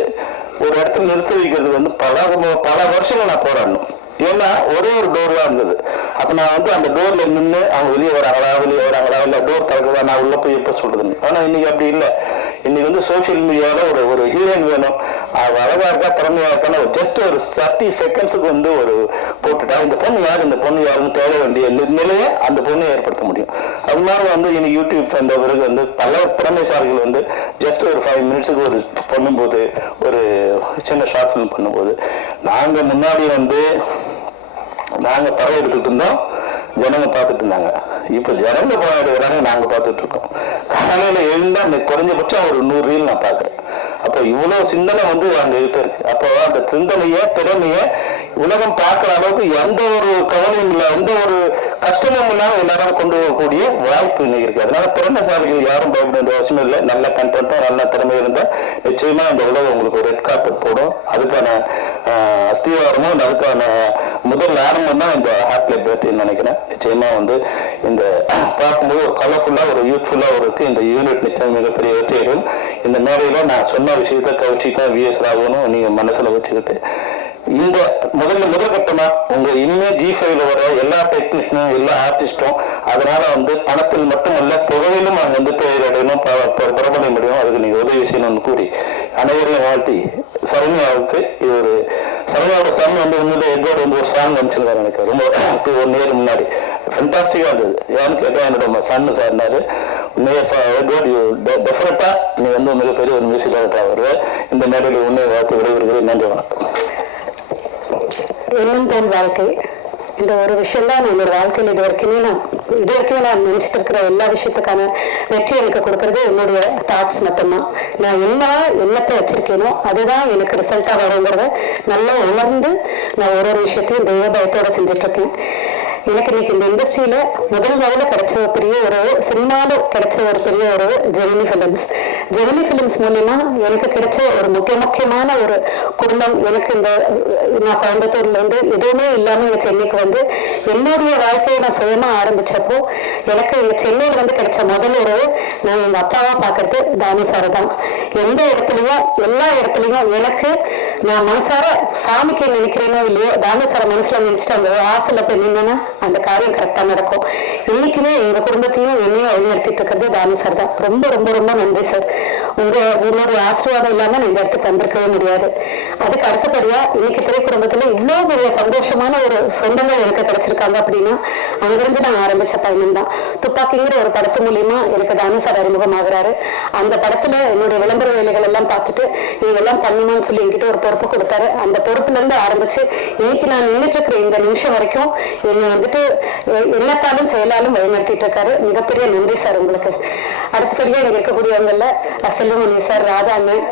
ஒரு இடத்துல நிறுத்தி வைக்கிறது வந்து பல வருஷங்கள் நான் போராடணும். ஏன்னா ஒரே ஒரு டோர் தான் இருந்தது. அப்போ நான் வந்து அந்த டோர்ல நின்று அவங்க வெளியே வராங்களா இல்லை டோர் திறக்குதா, நான் உள்ள போய் எப்போ சொல்றதுன்னு. ஆனால் இன்னைக்கு அப்படி இல்லை. இன்னைக்கு வந்து சோசியல் மீடியாவில் ஒரு ஹீரோயின் வேணும், அது அழகா இருக்கா திறமையா இருக்கான்னு ஜஸ்ட் ஒரு 30 செகண்ட்ஸுக்கு வந்து ஒரு போட்டுட்டா இந்த பொண்ணு யாருன்னு தேட வேண்டிய நிலையை அந்த பொண்ணை ஏற்படுத்த முடியும். அது மாதிரி வந்து இன்னைக்கு யூடியூப் வந்த பிறகு வந்து பல திறமைசாலிகள் வந்து ஜஸ்ட் ஒரு 5 மினிட்ஸுக்கு ஒரு பண்ணும்போது, ஒரு சின்ன ஷார்ட் ஃபிலிம் பண்ணும்போது, நாங்கள் முன்னாடி வந்து நாங்கள் படம் எடுத்துட்டு இருந்தோம், ஜனங்க பார்த்துட்டு இருந்தாங்க. இப்போ ஜனங்க படம் எடுக்கிறாங்க, நாங்கள் பார்த்துட்டு இருக்கோம். காலையில் எழுந்தா அந்த குறைஞ்சபட்சம் ஒரு 100 ரீல் நான் பார்க்குறேன். அப்போ இவ்வளோ சிந்தனை வந்து அங்கே கிட்ட இருக்கு. அப்போ அந்த சிந்தனையை திறமையை உலகம் பார்க்குற அளவுக்கு எந்த ஒரு கவலையும் இல்லை, எந்த ஒரு கஷ்டமும் இல்லாமல் எல்லாரும் கொண்டு போகக்கூடிய வாய்ப்பு இன்னைக்கு இருக்கு. அதனால திறமைசாலிகள் யாரும் பயப்பட வேண்டிய அவசியம் இல்லை. நல்ல கண்டென்ட்டும் நல்ல திறமை இருந்தால் நிச்சயமா இந்த உலகம் உங்களுக்கு ஒரு ரெட் கார்பெட் போடும். அதுக்கான அஸ்திவாரமும் அதுக்கான முதல் ஆரம்பம் தான் இந்த ஹார்ட் லைட் பேட்டரின்னு நினைக்கிறேன். நிச்சயமா வந்து இந்த பார்க்கும்போது ஒரு கலர்ஃபுல்லாக ஒரு யூத்ஃபுல்லாக இருக்கு. இந்த யூனிட் நிச்சயம் மிகப்பெரிய வெற்றியடும். இந்த மேடையில் நான் சொன்ன விஷயத்த கௌஷிக்கும் விஎஸ் ராகவனும் நீங்கள் மனசில் வச்சுக்கிட்டு இந்த முதல் கட்டமா உங்க இனிமே G5ல வர எல்லா டெக்னீஷியனும் எல்லா ஆர்டிஸ்டும் அதனால வந்து பணத்தில் மட்டுமல்ல புகழிலும் அவங்க வந்து பெயரடையணும், பிரபல முடியும். அதுக்கு நீங்க உதவி செய்யணும்னு கூறி அனைவரையும் வாழ்த்தி சரண்யாவுக்கு இது ஒரு சரண்யாவோட சன் வந்து உண்மையில எட்வர்ட் வந்து ஒரு சாங் அனுப்பிச்சிருக்காரு எனக்கு ரொம்ப 1 year முன்னாடி. ஃபென்டாஸ்டிக்கா இருந்தது. ஏன்னு கேட்டா என்னோட சன்னு சார்னாரு, உண்மையா எட்வர்ட் டெஃபினட்டா நீ வந்து மிகப்பெரிய ஒரு மியூசிக் டைரக்டர் வருவ. இந்த மேடையில் உண்மையை வாழ்த்து விடைபெறுகிறேன். நன்றி, வணக்கம். எண்ணம் போல் வாழ்க்கை இந்த ஒரு விஷயம் தான் என்னோட வாழ்க்கையில் இது வரைக்குமே நான் நினைச்சிட்டு இருக்கிற எல்லா விஷயத்துக்கான வெற்றி எனக்கு கொடுக்கறது என்னுடைய தாட்ஸ் மட்டும்தான். நான் எண்ணத்தை வச்சிருக்கேனோ அதுதான் எனக்கு ரிசல்ட்டா வருங்கிறத நல்லா உணர்ந்து நான் ஒரு விஷயத்தையும் தெய்வ பயத்தோட செஞ்சுட்டு இருக்கேன். எனக்கு இன்னைக்கு இந்த இண்டஸ்ட்ரியில முதல்ல கிடைச்ச ஒரு பெரிய உறவு, சினிமாவில் கிடைச்ச ஒரு பெரிய உறவு ஜெமினி ஃபிலிம்ஸ் மூலமா எனக்கு கிடைச்ச ஒரு முக்கியமான ஒரு குடும்பம். எனக்கு நான் கோயம்புத்தூர்ல இருந்து எதுவுமே இல்லாம இங்க சென்னைக்கு வந்து என்னுடைய வாழ்க்கையை நான் சுயமா ஆரம்பிச்சப்போ எனக்கு இங்க சென்னையில வந்து கிடைச்ச முதல் உறவு நான் எங்க அப்பாவா பாக்குறது தானு சார் தான். எந்த இடத்துலயும் எல்லா இடத்துலயும் எனக்கு நான் மனசார சாமிக்கு நினைக்கிறேனோ இல்லையோ தானு சார மனசுல நினைச்சிட்டு அந்த ஆசையில போய் நின்னா அந்த காரியம் கரெக்டா நடக்கும். இன்னைக்குமே எங்க குடும்பத்தையும் என்னையும் வழிநடத்திட்டு இருக்கிறது தானு சார் தான். ரொம்ப ரொம்ப ரொம்ப நன்றி சார். உங்களுடைய ஆசீர்வாதம் இல்லாம நான் இந்த இடத்துக்கு வந்திருக்கவே முடியாது. அதுக்கு அடுத்தபடியா இன்னைக்கு திரைக்குடும்பத்துல இவ்வளவு பெரிய சந்தோஷமான ஒரு சொந்தங்கள் எனக்கு கிடைச்சிருக்காங்க அப்படின்னா அங்கிருந்து நான் ஆரம்பிச்ச பயணம் தான். துப்பாக்கிங்கிற ஒரு படத்து மூலியமா எனக்கு தானு சார் அறிமுகமாகிறாரு. அந்த படத்துல என்னுடைய விளம்பர வேலைகள் எல்லாம் பார்த்துட்டு இதெல்லாம் பண்ணணும்னு சொல்லி என்கிட்ட ஒரு பொறுப்பு கொடுத்தாரு. அந்த பொறுப்புல இருந்து ஆரம்பிச்சு இன்னைக்கு நான் நின்றுட்டு இருக்கிற இந்த நிமிஷம் வரைக்கும் என்னை வந்துட்டு எண்ணத்தாலும் செயலாலும் வழிநடத்திட்டு இருக்காரு. மிகப்பெரிய நன்றி சார் உங்களுக்கு. அடுத்தபடியா இங்க இருக்கக்கூடியவங்கல்ல செல்வமணி சார், ராதா அண்ணன்,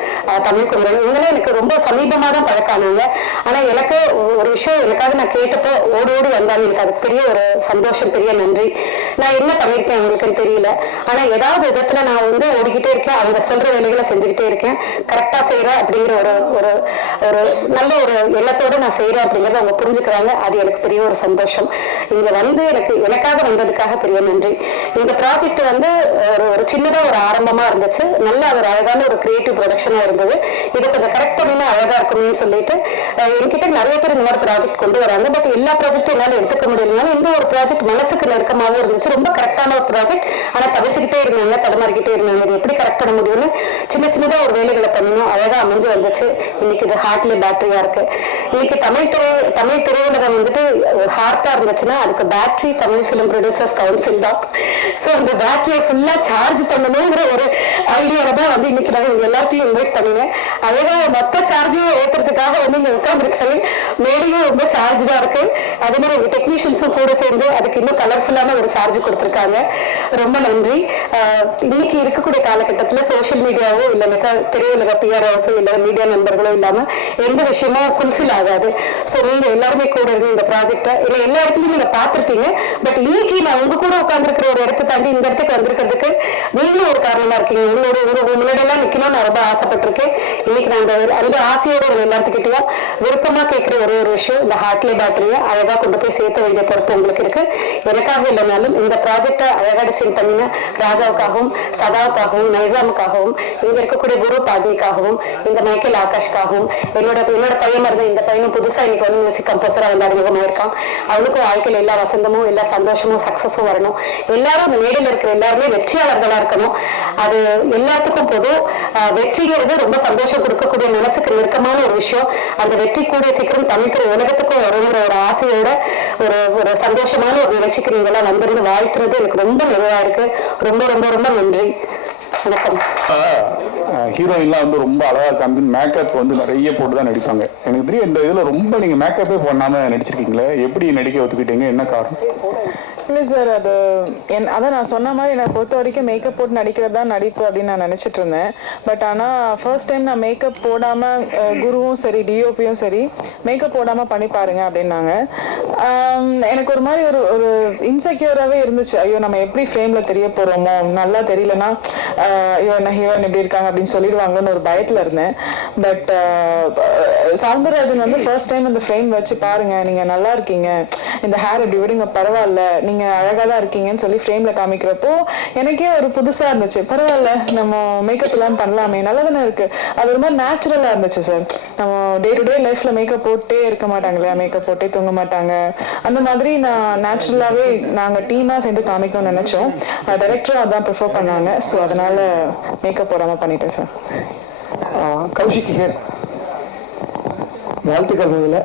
தமிழ் குமரன், இவங்களாம் எனக்கு ரொம்ப சமீபமா தான் பழக்கானாங்க. ஆனா எனக்கு ஒரு விஷயம் எனக்காக நான் கேட்டப்போ ஓடி வந்தாங்க. எனக்கு அதுக்கு பெரிய ஒரு சந்தோஷம், பெரிய நன்றி. நான் என்ன பண்ணிருக்கேன் அவங்களுக்குன்னு தெரியல. ஆனா ஏதாவது விதத்துல நான் வந்து ஓடிக்கிட்டே இருக்கேன், அவங்க சொல்ற வேலைகளை செஞ்சுக்கிட்டே இருக்கேன், கரெக்டா செய்யறேன் அப்படிங்கிற ஒரு நல்ல ஒரு எண்ணத்தோட நான் செய்யறேன் அப்படிங்கறத அவங்க புரிஞ்சுக்கிறாங்க. அது எனக்கு பெரிய ஒரு சந்தோஷம். இங்க வந்து எனக்காக வந்ததுக்காக பெரிய நன்றி. இந்த ப்ராஜெக்ட் வந்து ஒரு சின்னதா ஒரு ஆரம்பமா இருந்துச்சு. நல்ல ஒரு அழகான ஒரு கிரியேட்டிவ் ப்ரொடக்ஷனா இருந்தது. இதை கொஞ்சம் கரெக்ட் பண்ணா அழகா இருக்கும்னு சொல்லிட்டு என்கிட்ட நிறைய பேர் இந்த மாதிரி ப்ராஜெக்ட் கொண்டு வராங்க. பட் எல்லா ப்ராஜெக்டும் என்னால எடுத்துக்க முடியலனால இந்த ஒரு ப்ராஜெக்ட் மனசுக்கு நெருக்கமாகவும் இருந்துச்சு. ரொம்ப கரெக்டான ஒரு ப்ராஜெக்ட். ஆனா தவிச்சுக்கிட்டே இருந்தாங்க, தடமாறிக்கிட்டே இருந்தாங்க. இது எப்படி கரெக்ட் பண்ண முடியும்னு சின்னதா ஒரு வேலைகளை பண்ணணும். அழகா அமைஞ்சு வந்துச்சு. இன்னைக்கு இது ஹார்ட்லி பேட்டரியா இருக்கு. இன்னைக்கு தமிழ் திரையுலகம் வந்துட்டு ஹார்ட்டா இருந்துச்சுன்னா அதுக்கு battery Tamil film producers council தான். ஸோ அந்த பேட்டரியை ஃபுல்லா சார்ஜ் பண்ணணுங்கிற ஒரு ஐடியால தான் வந்து இன்னைக்கு நான் எல்லாத்தையும் இன்வைட் பண்ணினேன். அழகா மொத்த சார்ஜையும் ஏற்றுறதுக்காக வந்து இங்க உட்காந்துருக்காரு. மேடையும் ரொம்ப சார்ஜா இருக்கு. அதே மாதிரி உங்க டெக்னீஷியன்ஸும் கூட சேர்ந்து அதுக்கு இன்னும் கலர்ஃபுல்லான ஒரு சார்ஜ் கொடுத்துருக்காங்க. ரொம்ப நன்றி. இன்னைக்கு இருக்கக்கூடிய காலகட்டத்தில் சோசியல் மீடியாவோ இல்லைனாக்கா திரையுலக பிஆர்ஓஸோ இல்லை மீடியா நண்பர்களோ இல்லாம எந்த விஷயமும் ஃபுல்ஃபில் ஆகாது. ஸோ நீங்க எல்லாருமே கூட இருந்து இந்த ப்ராஜெக்டை இல்லை எல்லா இடத்துலையும் நீங்க பார்த்துருப்பீங்க. பட் இன்னைக்கு நான் உங்க கூட உட்காந்துருக்கிற ஒரு இடத்தை தாண்டி இந்த இடத்துக்கு வந்திருக்கிறதுக்கு நீங்களும் ஒரு காரணமா இருக்கீங்க. உங்க முன்னாடியெல்லாம் நிக்கணும்னு நான் ரொம்ப ஆசைப்பட்டிருக்கேன். இன்னைக்கு நான் அந்த ஆசையோட எல்லாத்துக்கிட்டையும் விருப்பமா கேட்கிற ஒரே ஒரு விஷயம், இந்த ஹார்ட்லி பேட்டரியை அழகா கொண்டு போய் சேர்த்த வேண்டிய பொறுப்பு உங்களுக்கு இருக்கு. எனக்காக இல்லைனாலும் இந்த ப்ராஜெக்டை அழகா டிசைன் பண்ணின ராஜாவுக்காகவும் சதாவுக்காகவும் நைசாமுக்காகவும் இங்க இருக்கக்கூடிய குரு பாட்னிக்காகவும் இந்த மைக்கேல் ஆகாஷ்காகவும் என்னோட பையன் இருந்த இந்த பையனும் புதுசா இன்னைக்கு வந்து மியூசிக் கம்போசரா வந்து அறிமுகமாயிருக்கான். அவனுக்கும் வாழ்க்கையில் எல்லா வசந்தமும் எல்லா சந்தோஷமும் சக்சஸும் வரணும். எல்லாரும் இந்த மேடையில் இருக்கிற எல்லாருமே வெற்றியாளர்களா இருக்கணும். அது எல்லாத்துக்கும் பொதுவும் வெற்றிங்கிறது ரொம்ப சந்தோஷம் கொடுக்கக்கூடிய மனசுக்கு நெருக்கமான ஒரு விஷயம். அந்த வெற்றி கூடிய சீக்கிரம் தமிழ்கிற உலகத்துக்கும் வருங்கிற ஒரு ஆசையோட ஒரு சந்தோஷமான ஒரு நிகழ்ச்சிக்கு நீங்க எல்லாம் வந்திருந்து வாழ்த்துறது எனக்கு ரொம்ப நிறைவா இருக்கு. ரொம்ப ரொம்ப ரொம்ப நன்றி. வணக்கம். ஹீரோயின்லாம் வந்து ரொம்ப அழகா காமிச்சு மேக்கப் வந்து நிறைய போட்டு தான் நடிப்பாங்க. எனக்கு தெரியும் இந்த இதுல ரொம்ப நீங்க மேக்கப்பே பண்ணாம நடிச்சிருக்கீங்களே, எப்படி நடிக்க ஒத்துக்கிட்டீங்க, என்ன காரணம்? இல்லை சார், அது அதான் நான் சொன்ன மாதிரி என்னை பொறுத்த வரைக்கும் மேக்கப் போட்டு நடிக்கிறது தான் நடிப்பு அப்படின்னு நான் நினச்சிட்டு இருந்தேன். பட் ஆனால் ஃபர்ஸ்ட் டைம் நான் மேக்கப் போடாமல் குருவும் சரி டிஓபியும் சரி மேக்கப் போடாமல் பண்ணி பாருங்க அப்படின்னாங்க. எனக்கு ஒரு மாதிரி ஒரு இன்செக்யூராகவே இருந்துச்சு. ஐயோ நம்ம எப்படி ஃப்ரேமில் தெரிய போகிறோமோ, நல்லா தெரியலன்னா ஐயோ என்ன ஹீரோயின் எப்படி இருக்காங்க அப்படின்னு சொல்லிடுவாங்கன்னு ஒரு பயத்தில் இருந்தேன். பட் சவுந்தரராஜன் வந்து ஃபர்ஸ்ட் டைம் இந்த ஃப்ரேம் வச்சு பாருங்க, நீங்கள் நல்லா இருக்கீங்க, இந்த ஹேர் இப்படி விடுங்க, பரவாயில்ல, நீங்க அழகா தான் இருக்கீங்கன்னு சொல்லி ஃப்ரேம்ல காமிக்கிறப்போ எனக்கே ஒரு புதுசா இருந்துச்சு. பரவாயில்ல, நம்ம மேக்கப் எல்லாம் பண்ணலாமே, நல்லா தானே இருக்கு. அது ஒரு மாதிரி நேச்சுரலா இருந்துச்சு சார். நம்ம டே டு டே லைஃப்ல மேக்கப் போட்டே இருக்க மாட்டாங்க இல்லையா, மேக்கப் போட்டே தூங்க மாட்டாங்க. அந்த மாதிரி நான் நேச்சுரலாவே நாங்க டீமா சேர்ந்து காமிக்கணும்னு நினைச்சோம். டைரக்டரும் அதான் ப்ரிஃபர் பண்ணாங்க. ஸோ அதனால மேக்கப் போடாம பண்ணிட்டேன் சார். கௌஷிக் ஹியர், வாழ்த்துக்கள். முதல்ல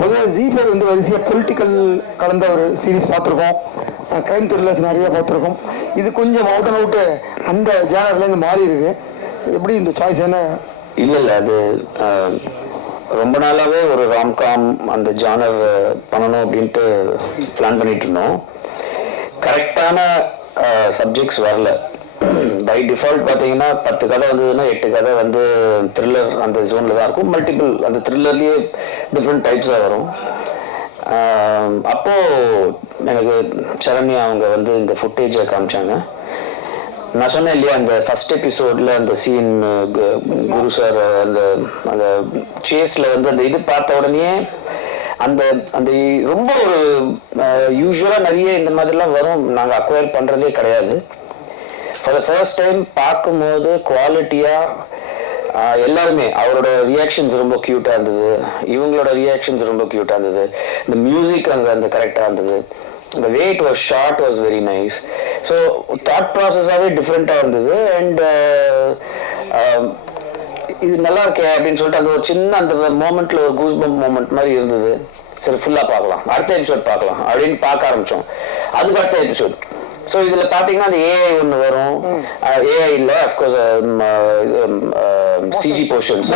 பொதுவாக ஜீஃபை வந்து வரிசையாக பொலிட்டிக்கல் கலந்த ஒரு சீரீஸ் பார்த்துருக்கோம், க்ரைம் த்ரில்லர்ஸ் நிறைய பார்த்துருக்கோம். இது கொஞ்சம் அவுட் அண்ட் அவுட்டு அந்த ஜானர்லேருந்து மாறி இருக்கு. எப்படி இந்த சாய்ஸ் என்ன? இல்லை அது ரொம்ப நாளாகவே ஒரு ராம்காம் அந்த ஜானர் பண்ணணும் அப்படின்ட்டு பிளான் பண்ணிட்டு இருந்தோம். கரெக்டான சப்ஜெக்ட்ஸ் வரல. பை டிஃபால்ட் பார்த்தீங்கன்னா 10 கதை வந்ததுன்னா 8 கதை வந்து த்ரில்லர் அந்த ஜோனில் தான் இருக்கும். மல்டிபிள் அந்த த்ரில்லர்லேயே டிஃப்ரெண்ட் டைப்ஸாக வரும். அப்போது எனக்கு சரண்யா அவங்க வந்து இந்த ஃபுட்டேஜை காமிச்சாங்க. நான் சொன்னேன் இல்லையா, அந்த ஃபர்ஸ்ட் எபிசோடில் அந்த சீன் குரு சார் அந்த அந்த சேஸில் வந்து அந்த இது பார்த்த உடனே அந்த அந்த ரொம்ப ஒரு யூஸ்வலாக நிறைய இந்த மாதிரிலாம் வரும், நாங்கள் அக்வயர் பண்ணுறதே கிடையாது. ஃபார் த ஃபர்ஸ்ட் டைம் பார்க்கும்போது குவாலிட்டியாக எல்லாருமே அவரோட ரியாக்ஷன்ஸ் ரொம்ப க்யூட்டாக இருந்தது, இவங்களோட ரியாக்ஷன்ஸ் ரொம்ப க்யூட்டாக இருந்தது, இந்த மியூசிக் அங்கே அந்த கரெக்டாக இருந்தது, இந்த way it was shot was very nice. So thought ப்ராசஸாகவே டிஃப்ரெண்ட்டாக இருந்தது. அண்ட் இது நல்லா இருக்கே அப்படின்னு சொல்லிட்டு அந்த ஒரு சின்ன அந்த மோமெண்ட்டில் ஒரு கூஸ் பம்ப் மோமெண்ட் மாதிரி இருந்தது. சரி ஃபுல்லாக பார்க்கலாம், அடுத்த எபிசோட் பார்க்கலாம் அப்படின்னு பார்க்க ஆரம்பித்தோம். அதுக்கு அடுத்த எபிசோட். ஸோ இதில் பார்த்தீங்கன்னா அந்த ஏஐ ஒன்று வரும். ஏஐ இல்லை, அஃப்கோர்ஸ் சிஜி போர்ஷன்ஸ்,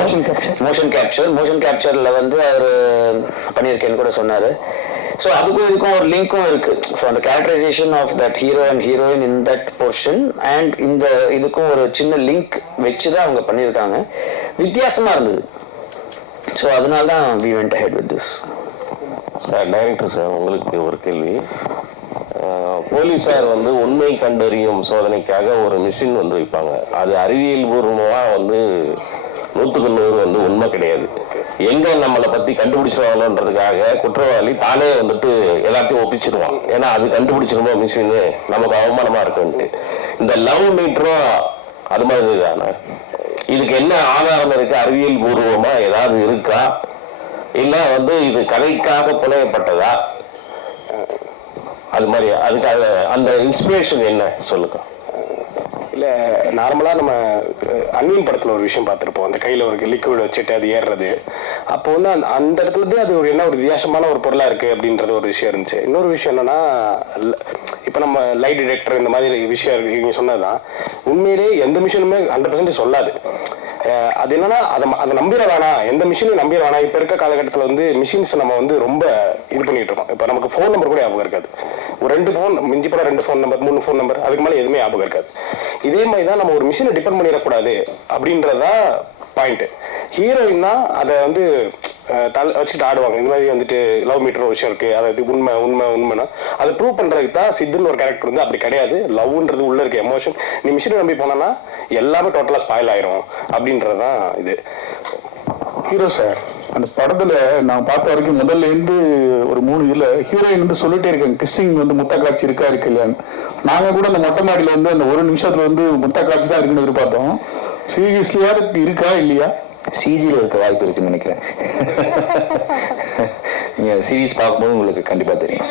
மோஷன் கேப்சரில் வந்து அவர் பண்ணியிருக்கேன்னு கூட சொன்னார். ஸோ அதுக்கும் இதுக்கும் ஒரு லிங்க்கும் இருக்குது. ஸோ அந்த characterisation of that hero and heroine in that portion and இந்த இதுக்கும் ஒரு சின்ன லிங்க் வச்சு தான் அவங்க பண்ணியிருக்காங்க. வித்தியாசமாக இருந்தது. ஸோ அதனால தான் we went ahead with this. Sir, director sir, உங்களுக்கு ஒரு கேள்வி. போலீஸார் வந்து உண்மை கண்டறியும் சோதனைக்காக ஒரு மிஷின் வந்து வைப்பாங்க. அது அறிவியல் பூர்வமாக வந்து 100க்கு 100 வந்து உண்மை கிடையாது. எங்க நம்மளை பத்தி கண்டுபிடிச்சிருவாங்களோன்றதுக்காக குற்றவாளி தானே வந்துட்டு எல்லாத்தையும் ஒப்பிச்சிருவான். ஏன்னா அது கண்டுபிடிச்சிருமோ மிஷின், நமக்கு அவமானமா இருக்குன்ட்டு. இந்த லவ் மீட்டரும் அது மாதிரி தானே. இதுக்கு என்ன ஆதாரம் இருக்கு? அறிவியல் பூர்வமா ஏதாவது இருக்கா, இல்ல வந்து இது கதைக்காக புனையப்பட்டதா? அது மாதிரி அதுக்காக அந்த இன்ஸ்பிரேஷன் என்ன சொல்லுங்க. இல்லை, நார்மலாக நம்ம அன்னியன் படத்தில் ஒரு விஷயம் பார்த்துருப்போம், அந்த கையில் ஒரு லிக்விட் வச்சுட்டு அது ஏறுறது. அப்போ வந்து அந்த இடத்துலதே அது ஒரு என்ன ஒரு வித்தியாசமான ஒரு பொருளாக இருக்குது அப்படின்றது ஒரு விஷயம் இருந்துச்சு. இன்னொரு விஷயம் என்னென்னா, இப்போ நம்ம லைட் டிடெக்டர் இந்த மாதிரி விஷயம் இருக்குது, இவங்க சொன்னது தான் உண்மையிலே எந்த மிஷினுமே 100% சொல்லாது. அது என்னன்னா அதை நம்பிட வேணாம், எந்த மிஷினையும் நம்பிட வேணாம். இப்போ இருக்க காலகட்டத்தில் வந்து மிஷின்ஸ் நம்ம வந்து ரொம்ப இது பண்ணிட்டு இருக்கோம். இப்போ நமக்கு ஃபோன் நம்பர் கூட ஞாபகம் இருக்காது. ஒரு 2 ஃபோன் மிஞ்சி போட 2 ஃபோன் நம்பர் 3 ஃபோன் நம்பர், அதுக்கு மேலே எதுவுமே ஞாபகம் இருக்காது. இதே மாதிரி தான் நம்ம ஒரு மிஷினை டிபெண்ட் பண்ணிடக்கூடாது அப்படின்றதா பாயிண்ட். ஹீரோயின்னா அதை வந்து வச்சுட்டு ஆடுவாங்க. இந்த மாதிரி வந்துட்டு லவ் மீட்டர் ஒரு விஷயம் இருக்குது, அதாவது உண்மைனா அதை ப்ரூவ் பண்ணுறதுக்கு தான் சித்துன்னு ஒரு கேரக்டர் வந்து அப்படி கிடையாது. லவ்ன்றது உள்ளே இருக்க எமோஷன், நீ மிஷினை நம்பி போனோன்னா எல்லாமே டோட்டலாக ஸ்பாயில் ஆயிரும் அப்படின்றது தான் இது. ஹீரோ சார் அந்த படத்துல நான் பார்த்த வரைக்கும் முதல்ல இருந்து ஒரு 3 இதுல ஹீரோயின் வந்து சொல்லிட்டே இருக்காங்க கிஸ்ஸிங் வந்து முத்த காட்சி இருக்கா இல்லையான்னு. நாங்க கூட அந்த மொட்டை மாடியில வந்து அந்த 1 நிமிஷத்துல வந்து முத்த காட்சி தான் இருக்குன்னு எதிர்பார்த்தோம். சீரியஸ்லியா இருக்கா இல்லையா? சிஜியில் இருக்க வாய்ப்பு இருக்குன்னு நினைக்கிறேன். நீங்க சீரீஸ் பார்க்கும்போது உங்களுக்கு கண்டிப்பா தெரியும்.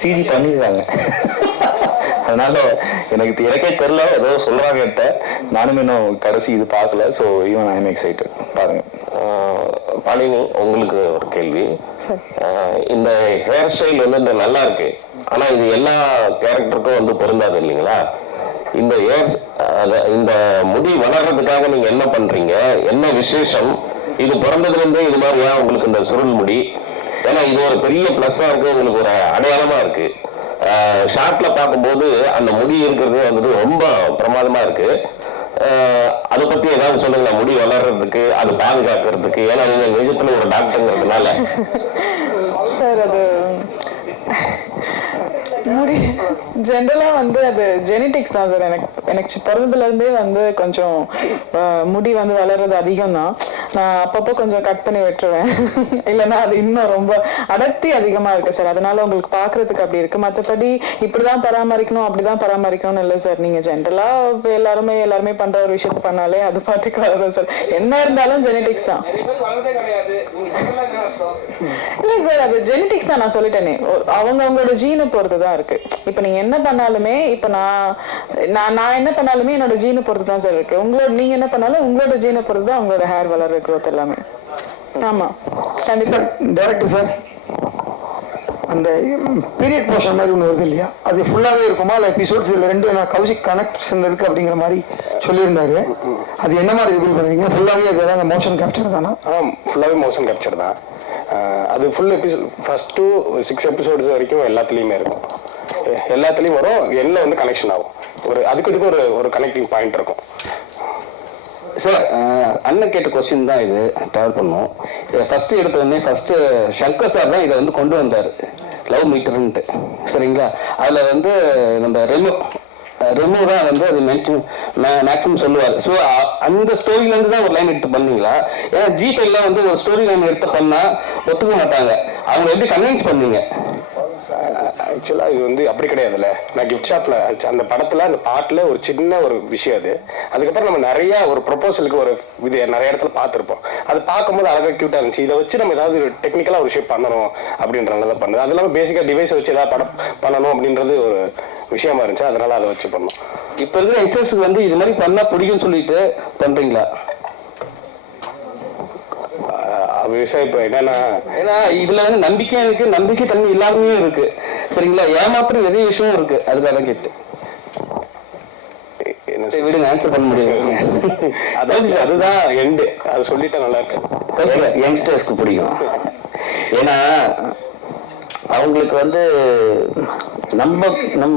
சிஜி பண்ணிடுறாங்க. அதனால எனக்கே தெரியல, ஏதோ சொல்றாங்க என்கிட்ட. நானும் இன்னும் கடைசி இது பார்க்கல. So even I am excited. பாருங்க. பாலினி, உங்களுக்கு ஒரு கேள்வி. இந்த ஹேர் ஸ்டைல் வந்து இந்த நல்லா இருக்கு, ஆனா இது எல்லா கேரக்டருக்கும் வந்து பொருந்தாது இல்லைங்களா? இந்த முடி வளர்றதுக்காக நீங்க என்ன பண்றீங்க? என்ன விசேஷம்? இது பிறந்ததுல இருந்தே இது மாதிரி ஏன் உங்களுக்கு இந்த சுருள் முடி? ஏன்னா இது ஒரு பெரிய பிளஸ்ஸா இருக்கு, உங்களுக்கு ஒரு அடையாளமா இருக்கு. ஷார்ட்ல பார்க்கும்போது அந்த முடி இருக்கிறது வந்துட்டு ரொம்ப பிரமாதமா இருக்கு. அதை பத்தி ஏதாவது சொல்லுங்க, முடி வளர்றதுக்கு, அது பாதுகாக்கிறதுக்கு. ஏன்னா நீங்க நிஜத்துல ஒரு டாக்டர்ங்கிறதுனால. சார் அது முடி ஜென்ரலா வந்து அது ஜெனட்டிக்ஸ் தான் சார். எனக்கு பிறந்ததுல இருந்தே வந்து கொஞ்சம் முடி வந்து வளர்றது அதிகம் தான். நான் அப்பப்போ கொஞ்சம் கட் பண்ணி விட்டுருவேன், இல்லைன்னா அது இன்னும் ரொம்ப அடர்த்தி அதிகமா இருக்கு சார். அதனால உங்களுக்கு பாக்குறதுக்கு அப்படி இருக்கு. மற்றபடி இப்படிதான் பராமரிக்கணும் அப்படிதான் பராமரிக்கணும்னு இல்லை சார். நீங்க ஜென்ரலா எல்லாருமே பண்ற ஒரு விஷயத்த பண்ணாலே அது பாட்டுக்கு வளரும் சார். என்ன இருந்தாலும் ஜெனட்டிக்ஸ் தான். இல்ல சார், அது ஜெனட்டிக்ஸ் தான். நான் சொல்லிட்டேனே, அவங்களோட ஜீனை பொறுத்து தான் இருக்கு. இப்ப நீங்க என்ன பண்ணாலுமே, இப்ப நான் என்ன பண்ணாலுமே என்னோட ஜீனை பொறுத்து தான் சார் இருக்கு. நீங்க என்ன பண்ணாலும் உங்களோட ஜீனை பொறுத்து தான் உங்களோட ஹேர் வளர்ற growth எல்லாமே. ஆமா, கண்டிப்பா. டைரக்டர் சார், அந்த பீரியட் போர்ஷன் மாதிரி ஒன்று வருது இல்லையா, அது ஃபுல்லாகவே இருக்குமா இல்லை எபிசோட்ஸ்? இதில் 2 கௌசிக் கனெக்ஷன் இருக்குது அப்படிங்கிற மாதிரி சொல்லியிருந்தாரு. அது என்ன மாதிரி ரிவீல் பண்ணுறீங்க? ஃபுல்லாகவே அது அந்த மோஷன் கேப்சர் தானா? ஃபுல்லாகவே மோஷன் கேப்சர் தான். அது full episode first to 6 episodes வரைக்கும் எல்லாத்துலேயுமே இருக்கும். எல்லாத்துலேயும் வரும், என்ன வந்து கனெக்ஷன் ஆகும். அதுக்கு ஒரு கனெக்டிங் பாயிண்ட் இருக்கும். சார், அண்ணன் கேட்ட கொஸ்டின் தான் இது ட்ராவல் பண்ணுவோம். ஃபர்ஸ்ட் எடுத்தோடனே சங்கர் சார் தான் இதை வந்து கொண்டு வந்தார், லவ் மீட்டர்ன்ட்டு. சரிங்களா? அதில் வந்து நம்ம ரெமோ தான் வந்து அது மேக்ஸிமம் சொல்லுவார். ஸோ அந்த ஸ்டோரியிலேருந்து தான் ஒரு லைன் எடுத்து பண்ணீங்களா? ஏன்னா ஜிபேலாம் வந்து ஒரு ஸ்டோரி லைன் எடுத்து பண்ணால் ஒத்துக்க மாட்டாங்க. அவங்க எப்படி கன்வின்ஸ் பண்ணீங்க? ஆக்சுவலாக இது வந்து அப்படி கிடையாதுல்ல. நான் கிஃப்ட் ஷாப்பில் அந்த படத்தில் அந்த பாட்டில் ஒரு சின்ன ஒரு விஷயம் அது. அதுக்கப்புறம் நம்ம நிறையா ஒரு ப்ரொபோசலுக்கு ஒரு இது நிறைய இடத்துல பார்த்துருப்போம். அது பார்க்கும்போது அழகாக க்யூட்டாக இருந்துச்சு. இதை வச்சு நம்ம ஏதாவது ஒரு டெக்னிக்கலாக ஒரு விஷயம் பண்ணணும் அப்படின்றனால தான் பண்ணுறது. அது இல்லாமல் பேசிக்காக டிவைஸ் வச்சு ஏதாவது படம் பண்ணணும் அப்படின்றது ஒரு விஷயமா இருந்துச்சு. அதனால அதை வச்சு பண்ணோம். இப்போ இருக்கிற யங்ஸ்டர்ஸுக்கு வந்து இது மாதிரி பண்ணால் பிடிக்கும்னு சொல்லிட்டு பண்ணுறீங்களா? விஷயம் இப்போ என்னன்னா, ஏன்னா இதுல வந்து நம்பிக்கை இருக்கு, நம்பிக்கை தன்மை இல்லாமயே இருக்கு. சரிங்களா? ஏமாத்திரம் நிறைய விஷயம் இருக்கு. அதுக்காக கேட்டு விடுங்க, ஆன்சர் பண்ண முடியாது. அதுதான் எண்டு. அது சொல்லிட்டா நல்லா இருக்கு. யங்ஸ்டர்ஸ்க்கு பிடிக்கும். ஏன்னா அவங்களுக்கு வந்து நம்ம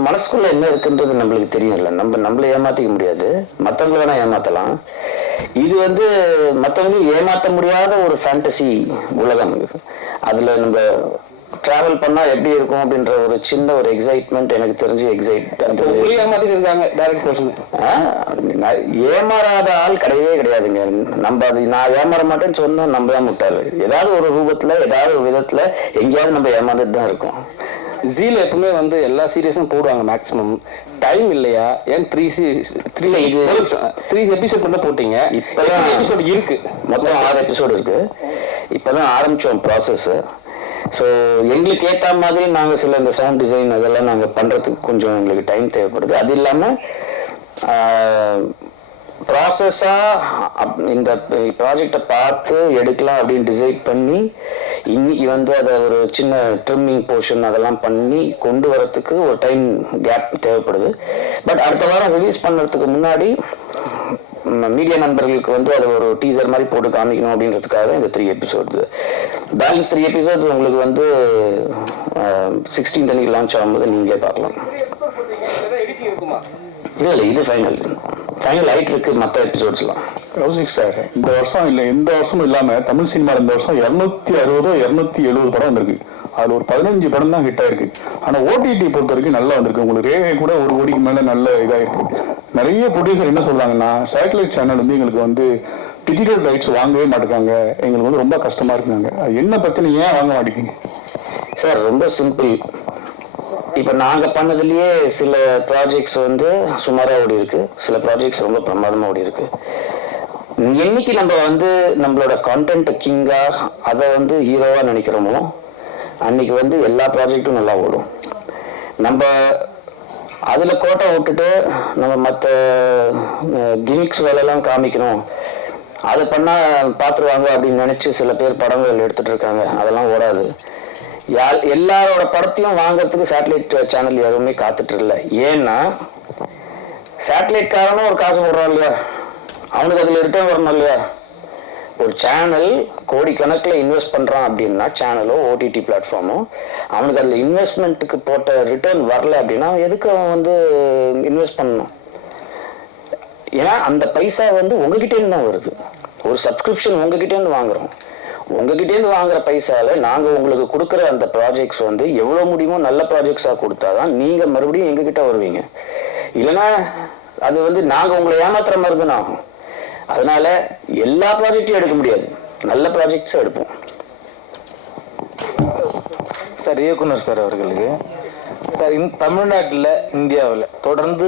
மனசுக்குள்ள என்ன இருக்குன்றது நம்மளுக்கு தெரியும்ல. நம்மள ஏமாத்திக்க முடியாது, மற்றவங்களை வேணா ஏமாத்தலாம். இது வந்து மற்றவங்களையும் ஏமாற்ற முடியாத ஒரு ஃபேண்டசி உலகம். அதுல நம்ம டிராவல் பண்ணா எப்படி இருக்கும் அப்படின்ற ஒரு சின்ன ஒரு எக்ஸைட்மெண்ட் எனக்கு தெரிஞ்சு ஏமாறாத ஆள் கிடையாதுங்க. நம்ம அது நான் ஏமாற மாட்டேன்னு சொன்னா நம்ம தான் முட்டாளு. ஏதாவது ஒரு ரூபத்துல ஏதாவது ஒரு விதத்துல எங்கேயாவது நம்ம ஏமாந்துட்டு தான் இருக்கோம். ஜீல எப்பவுமே வந்து எல்லா சீரியஸும் போடுவாங்க. மேக்ஸிமம் டைம் இல்லையா? ஏன் 3 எபிசோட் மட்டும் போட்டீங்க? இப்பதான் எபிசோட் இருக்கு, மொத்தம் 6 எபிசோடு இருக்கு. இப்பதான் ஆரம்பிச்சோம் ப்ராசஸ். ஸோ எங்களுக்கு ஏற்ற மாதிரி நாங்கள் சில இந்த சவுண்ட் டிசைன் அதெல்லாம் நாங்கள் பண்ணுறதுக்கு கொஞ்சம் எங்களுக்கு டைம் தேவைப்படுது. அது இல்லாமல் ப்ராசஸாக இந்த ப்ராஜெக்டை பார்த்து எடுக்கலாம் அப்படின்னு டிசைட் பண்ணி இன்னைக்கு வந்து அதை ஒரு சின்ன ட்ரிம்மிங் போர்ஷன் அதெல்லாம் பண்ணி கொண்டு வரத்துக்கு ஒரு டைம் கேப் தேவைப்படுது. பட் அடுத்த வாரம் ரிலீஸ் பண்ணுறதுக்கு முன்னாடி மீடியா நண்பர்களுக்கு வந்து அதை ஒரு டீசர் மாதிரி போட்டு காமிக்கணும் அப்படின்றதுக்காக இந்த 3 எபிசோட்ஸ். பேலன்ஸ் 3 எபிசோட்ஸ் உங்களுக்கு வந்து 16th அன்னைக்கு லான்ச் ஆகும்போது நீங்களே பார்க்கலாம். இல்லை இது ஃபைனல் ஆயிட்டு இருக்கு மற்ற எபிசோட்ஸ்லாம். கௌசிக் சார், இந்த வருஷம் இல்லை எந்த வருஷமும் இல்லாமல் தமிழ் சினிமாவில் இந்த வருஷம் 260 270 படம் வந்திருக்கு. அதில் ஒரு 15 படம் தான் ஹிட் ஆயிருக்கு. ஆனால் ஓடிடி பொறுத்த வரைக்கும் நல்லா வந்திருக்கு. உங்களுக்கு ரேகை கூட 1 கோடிக்கு மேலே நல்ல இதாகிருக்கு. நிறைய ப்ரொடியூசர் என்ன சொல்கிறாங்கன்னா, சேட்டலைட் சேனல் வந்து எங்களுக்கு வந்து டிஜிட்டல் ரைட்ஸ் வாங்கவே மாட்டேங்காங்க, எங்களுக்கு வந்து ரொம்ப கஷ்டமாக இருக்குங்க. அது என்ன பிரச்சனை, ஏன் வாங்க மாட்டேங்க சார்? ரொம்ப சிம்பிள். இப்போ நாங்கள் பண்ணதுலேயே சில ப்ராஜெக்ட்ஸ் வந்து சுமாராக ஓடி இருக்கு, சில ப்ராஜெக்ட்ஸ் ரொம்ப பிரமாதமாக ஓடி இருக்கு. என்னைக்கு நம்ம வந்து நம்மளோட கான்டென்ட் கிங்காக அதை வந்து ஹீரோவாக நினைக்கிறோமோ அன்னைக்கு வந்து எல்லா ப்ராஜெக்டும் நல்லா ஓடும். நம்ம அதில் கோட்டை விட்டுட்டு நம்ம மற்ற கிமிக்ஸ் வேலையெல்லாம் காமிக்கணும், அதை பண்ணால் பார்த்துருவாங்க அப்படின்னு நினச்சி சில பேர் படங்கள் எடுத்துகிட்டு இருக்காங்க. அதெல்லாம் ஓடாது. எல்லாரோட படத்தையும் வாங்கறதுக்கு சேட்டலைட் சேனல் எதுவுமே காத்துட்டு இல்லை. ஏன்னா சேட்டலைட் காரனும் ஒரு காசு போடுறான் இல்லையா, அவனுக்கு அதில் ரிட்டர்ன் வரணும் இல்லையா. ஒரு சேனல் கோடிக்கணக்கில் இன்வெஸ்ட் பண்ணுறான் அப்படின்னா, சேனலோ ஓடிடி பிளாட்ஃபார்மோ, அவனுக்கு அதில் இன்வெஸ்ட்மெண்ட்டுக்கு போட்ட ரிட்டர்ன் வரல அப்படின்னா எதுக்கு அவன் வந்து இன்வெஸ்ட் பண்ணணும்? ஏன்னா அந்த பைசா வந்து உங்ககிட்டேருந்து தான் வருது. ஒரு சப்ஸ்கிரிப்ஷன் உங்ககிட்டேருந்து வாங்குறோம். உங்ககிட்டேருந்து வாங்குற பைசால நாங்கள் உங்களுக்கு கொடுக்குற அந்த ப்ராஜெக்ட்ஸ் வந்து எவ்வளோ முடியுமோ நல்ல ப்ராஜெக்ட்ஸாக கொடுத்தாதான் நீங்கள் மறுபடியும் எங்ககிட்ட வருவீங்க. இல்லைன்னா அது வந்து நாங்கள் உங்களை ஏமாத்துற மாதிரி தான் ஆகும். அதனால எல்லா ப்ராஜெக்டையும் எடுக்க முடியாது, நல்ல ப்ராஜெக்ட்ஸும் எடுப்போம். சார், இயக்குனர் சார் அவர்களுக்கு சார், தமிழ்நாட்டில் இந்தியாவில் தொடர்ந்து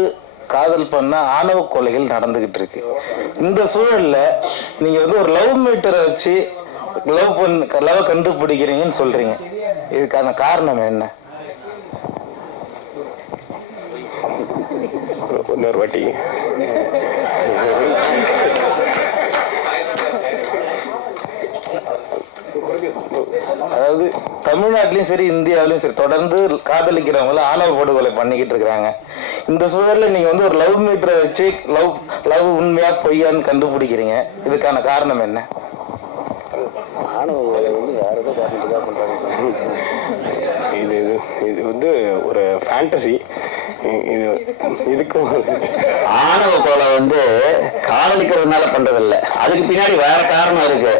காதல் பண்ண ஆணவ கொலைகள் நடந்துகிட்டு இருக்கு. இந்த சூழல்ல நீங்க வந்து ஒரு லவ் மீட்டரை வச்சு லவ் கண்டுபிடிக்கிறீங்கன்னு சொல்றீங்க, இதுக்கான காரணம் என்ன? இன்னொரு வாட்டி அதாவது தமிழ்நாட்டிலையும் சரி இந்தியாவிலையும் சரி தொடர்ந்து காதலிக்கிறவங்கள ஆணவ படுகொலை பண்ணிக்கிட்டு இருக்கிறாங்க. இந்த சூழல்ல நீங்க வந்து ஒரு லவ் மீட்டரை வச்சு லவ் உண்மையா பொய்யான்னு கண்டுபிடிக்கிறீங்க, இதுக்கான காரணம் என்ன? ஆணவ வந்து வேற ஏதோ காரணத்துக்காக பண்றாங்க. இது இது வந்து ஒரு ஃபேண்டசி. இதுக்கும் ஆணவ கொலை வந்து காதலிக்கிறதுனால பண்றதில்ல, அதுக்கு பின்னாடி வேற காரணம் இருக்கு.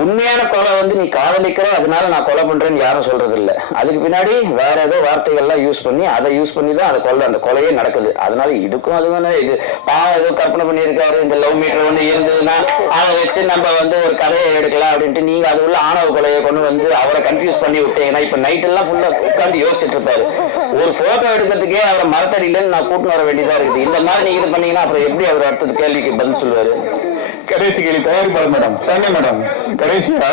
உண்மையான கொலை வந்து நீ காதலிக்கிற அதனால நான் கொலை பண்றேன்னு யாரும் சொல்றது இல்லை. அதுக்கு பின்னாடி வேற ஏதோ வார்த்தைகள்லாம் யூஸ் பண்ணி அதை யூஸ் பண்ணி தான் அந்த கொலையே நடக்குது. அதனால இதுக்கும் அதுவும் இது பாவம் ஏதோ கற்பனை பண்ணியிருக்காரு, இந்த லவ் மீட்டர் ஒன்று இருந்ததுன்னா அதை வச்சு நம்ம வந்து ஒரு கதையை எடுக்கலாம் அப்படின்ட்டு நீங்க அது உள்ள ஆணவ கொலையை கொண்டு வந்து அவரை கன்ஃபியூஸ் பண்ணி விட்டீங்கன்னா இப்ப நைட் எல்லாம் ஃபுல்லா உட்காந்து யோசிச்சுட்டு இருப்பாரு. ஒரு போட்டோ எடுக்கிறதுக்கே அவரை மரத்தடியிலன்னு நான் கூட்டின்னு வர வேண்டியதா இருக்குது. இந்த மாதிரி நீங்க இது பண்ணீங்கன்னா அப்புறம் எப்படி அவர் அடுத்தது கேள்விக்கு பதில் சொல்லுவாரு? கடைசி கேள்வி தயாரிப்பாளர் மேடம், சண்டே மேடம், கடைசியா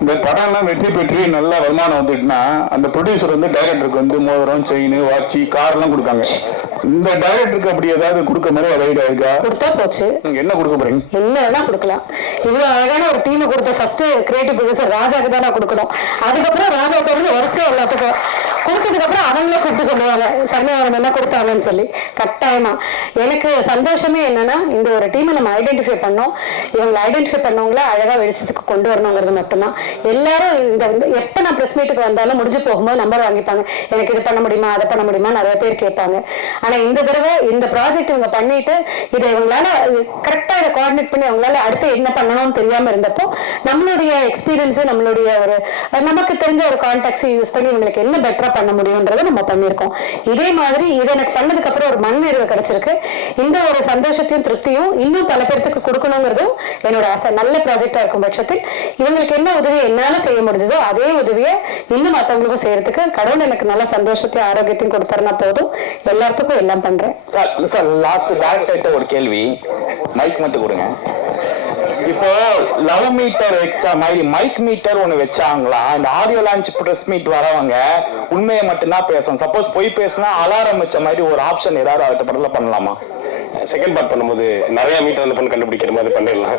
இந்த படம்லாம் வெற்றி பெற்று நல்ல வருமானம் வந்துட்டுனா அந்த ப்ரொடியூசர் வந்து டைரக்டருக்கு வந்து மோதிரம், செயின், வாட்சி, கார்லாம் கொடுக்காங்க. இந்த டைரக்டருக்கு அப்படி ஏதாவது கொடுக்க மாதிரி ஒரு ஐடியா இருக்கா? கொடுத்தா போச்சு. நீங்க என்ன கொடுக்க போறீங்க? என்ன வேணா கொடுக்கலாம். இவ்வளவு அழகான ஒரு டீமை கொடுத்த ஃபர்ஸ்ட் கிரியேட்டிவ் ப்ரொடியூசர் ராஜாக்கு தானே கொடுக்கணும். அதுக்கப்புறம் ராஜா தொடர்ந்து வரிசையா எல்லாத்துக்கும் கொடுத்ததுக்கு அப்புறம் அவங்களே கூப்பிட்டு சொல்லுவாங்க சரண்யாவரம் என்ன கொடுத்தாங்கன்னு சொல்லி. கட்டாயமா எனக்கு சந்தோஷமே என்னன்னா, இந்த ஒரு டீமை நம்ம ஐடென்டிஃபை பண்ணோம். இவங்களை ஐடென்டிஃபை பண்ணவங்கள அழகா வெளிச்சத்துக்கு கொண்டு வரணுங்கிறது மட்டும்தான். எல்லாரும் இந்த எப்ப நான் பிரஸ் மீட்டுக்கு வந்தாலும் முடிஞ்சு போகும்போது நம்பர் வாங்கிப்பாங்க, எனக்கு இது பண்ண முடியுமா அதை பண்ண முடியுமா நிறைய பேர் கேட்பாங்க. ஆனா இந்த தடவை இந்த ப்ராஜெக்ட் இவங்க பண்ணிட்டு இதை இவங்களால கரெக்டா இதை கோஆர்டினேட் பண்ணி அவங்களால அடுத்து என்ன பண்ணணும்னு தெரியாம இருந்தப்போ நம்மளுடைய எக்ஸ்பீரியன்ஸ், நம்மளுடைய ஒரு நமக்கு தெரிஞ்ச ஒரு கான்டாக்ட்ஸ் யூஸ் பண்ணி இவங்களுக்கு என்ன பெட்டரா பண்ண முடியும்ன்றதை நம்ம பண்ணியிருக்கோம். இதே மாதிரி இதை எனக்கு பண்ணதுக்கு அப்புறம் ஒரு மண் நிறைவு கிடைச்சிருக்கு. இந்த ஒரு சந்தோஷத்தையும் திருப்தியும் இன்னும் பல பேருக்கு கொடுக்கணுங்கிறதும் என்னோட ஆசை. நல்ல ப்ராஜெக்டா இருக்கும் பட்சத்தில் இவங்களுக்கு என்ன உதவி என்னால செய்ய முடிஞ்சதோ அதே உதவியை இன்னும் மற்றவங்களுக்கும் செய்யறதுக்கு கடவுள் எனக்கு நல்ல சந்தோஷத்தையும் ஆரோக்கியத்தையும் கொடுத்தாருன்னா போதும். எல்லாத்துக்கும் எல்லாம் பண்றேன். சார் லாஸ்ட் டேரக்டர்கிட்ட ஒரு கேள்வி, மைக் மட்டும் கொடுங்க. இப்போ லவ் மீட்டர் வச்சா மாதிரி மைக் மீட்டர் ஒண்ணு வச்சாங்களா? இந்த ஆடியோ லான்ச் பிரஸ் மீட் வரவங்க உண்மையை மட்டும்தான் பேசணும். சப்போஸ் போய் பேசினா அலாரம் வச்ச மாதிரி ஒரு ஆப்ஷன் ஏதாவது அடுத்த படத்துல பண்ணலாமா? செகண்ட் பார்ட் பண்ணும்போது நிறைய மீட்டர் அந்த பண்ண கண்டுபிடிக்கிற மாதிரி பண்ணிடலாம்.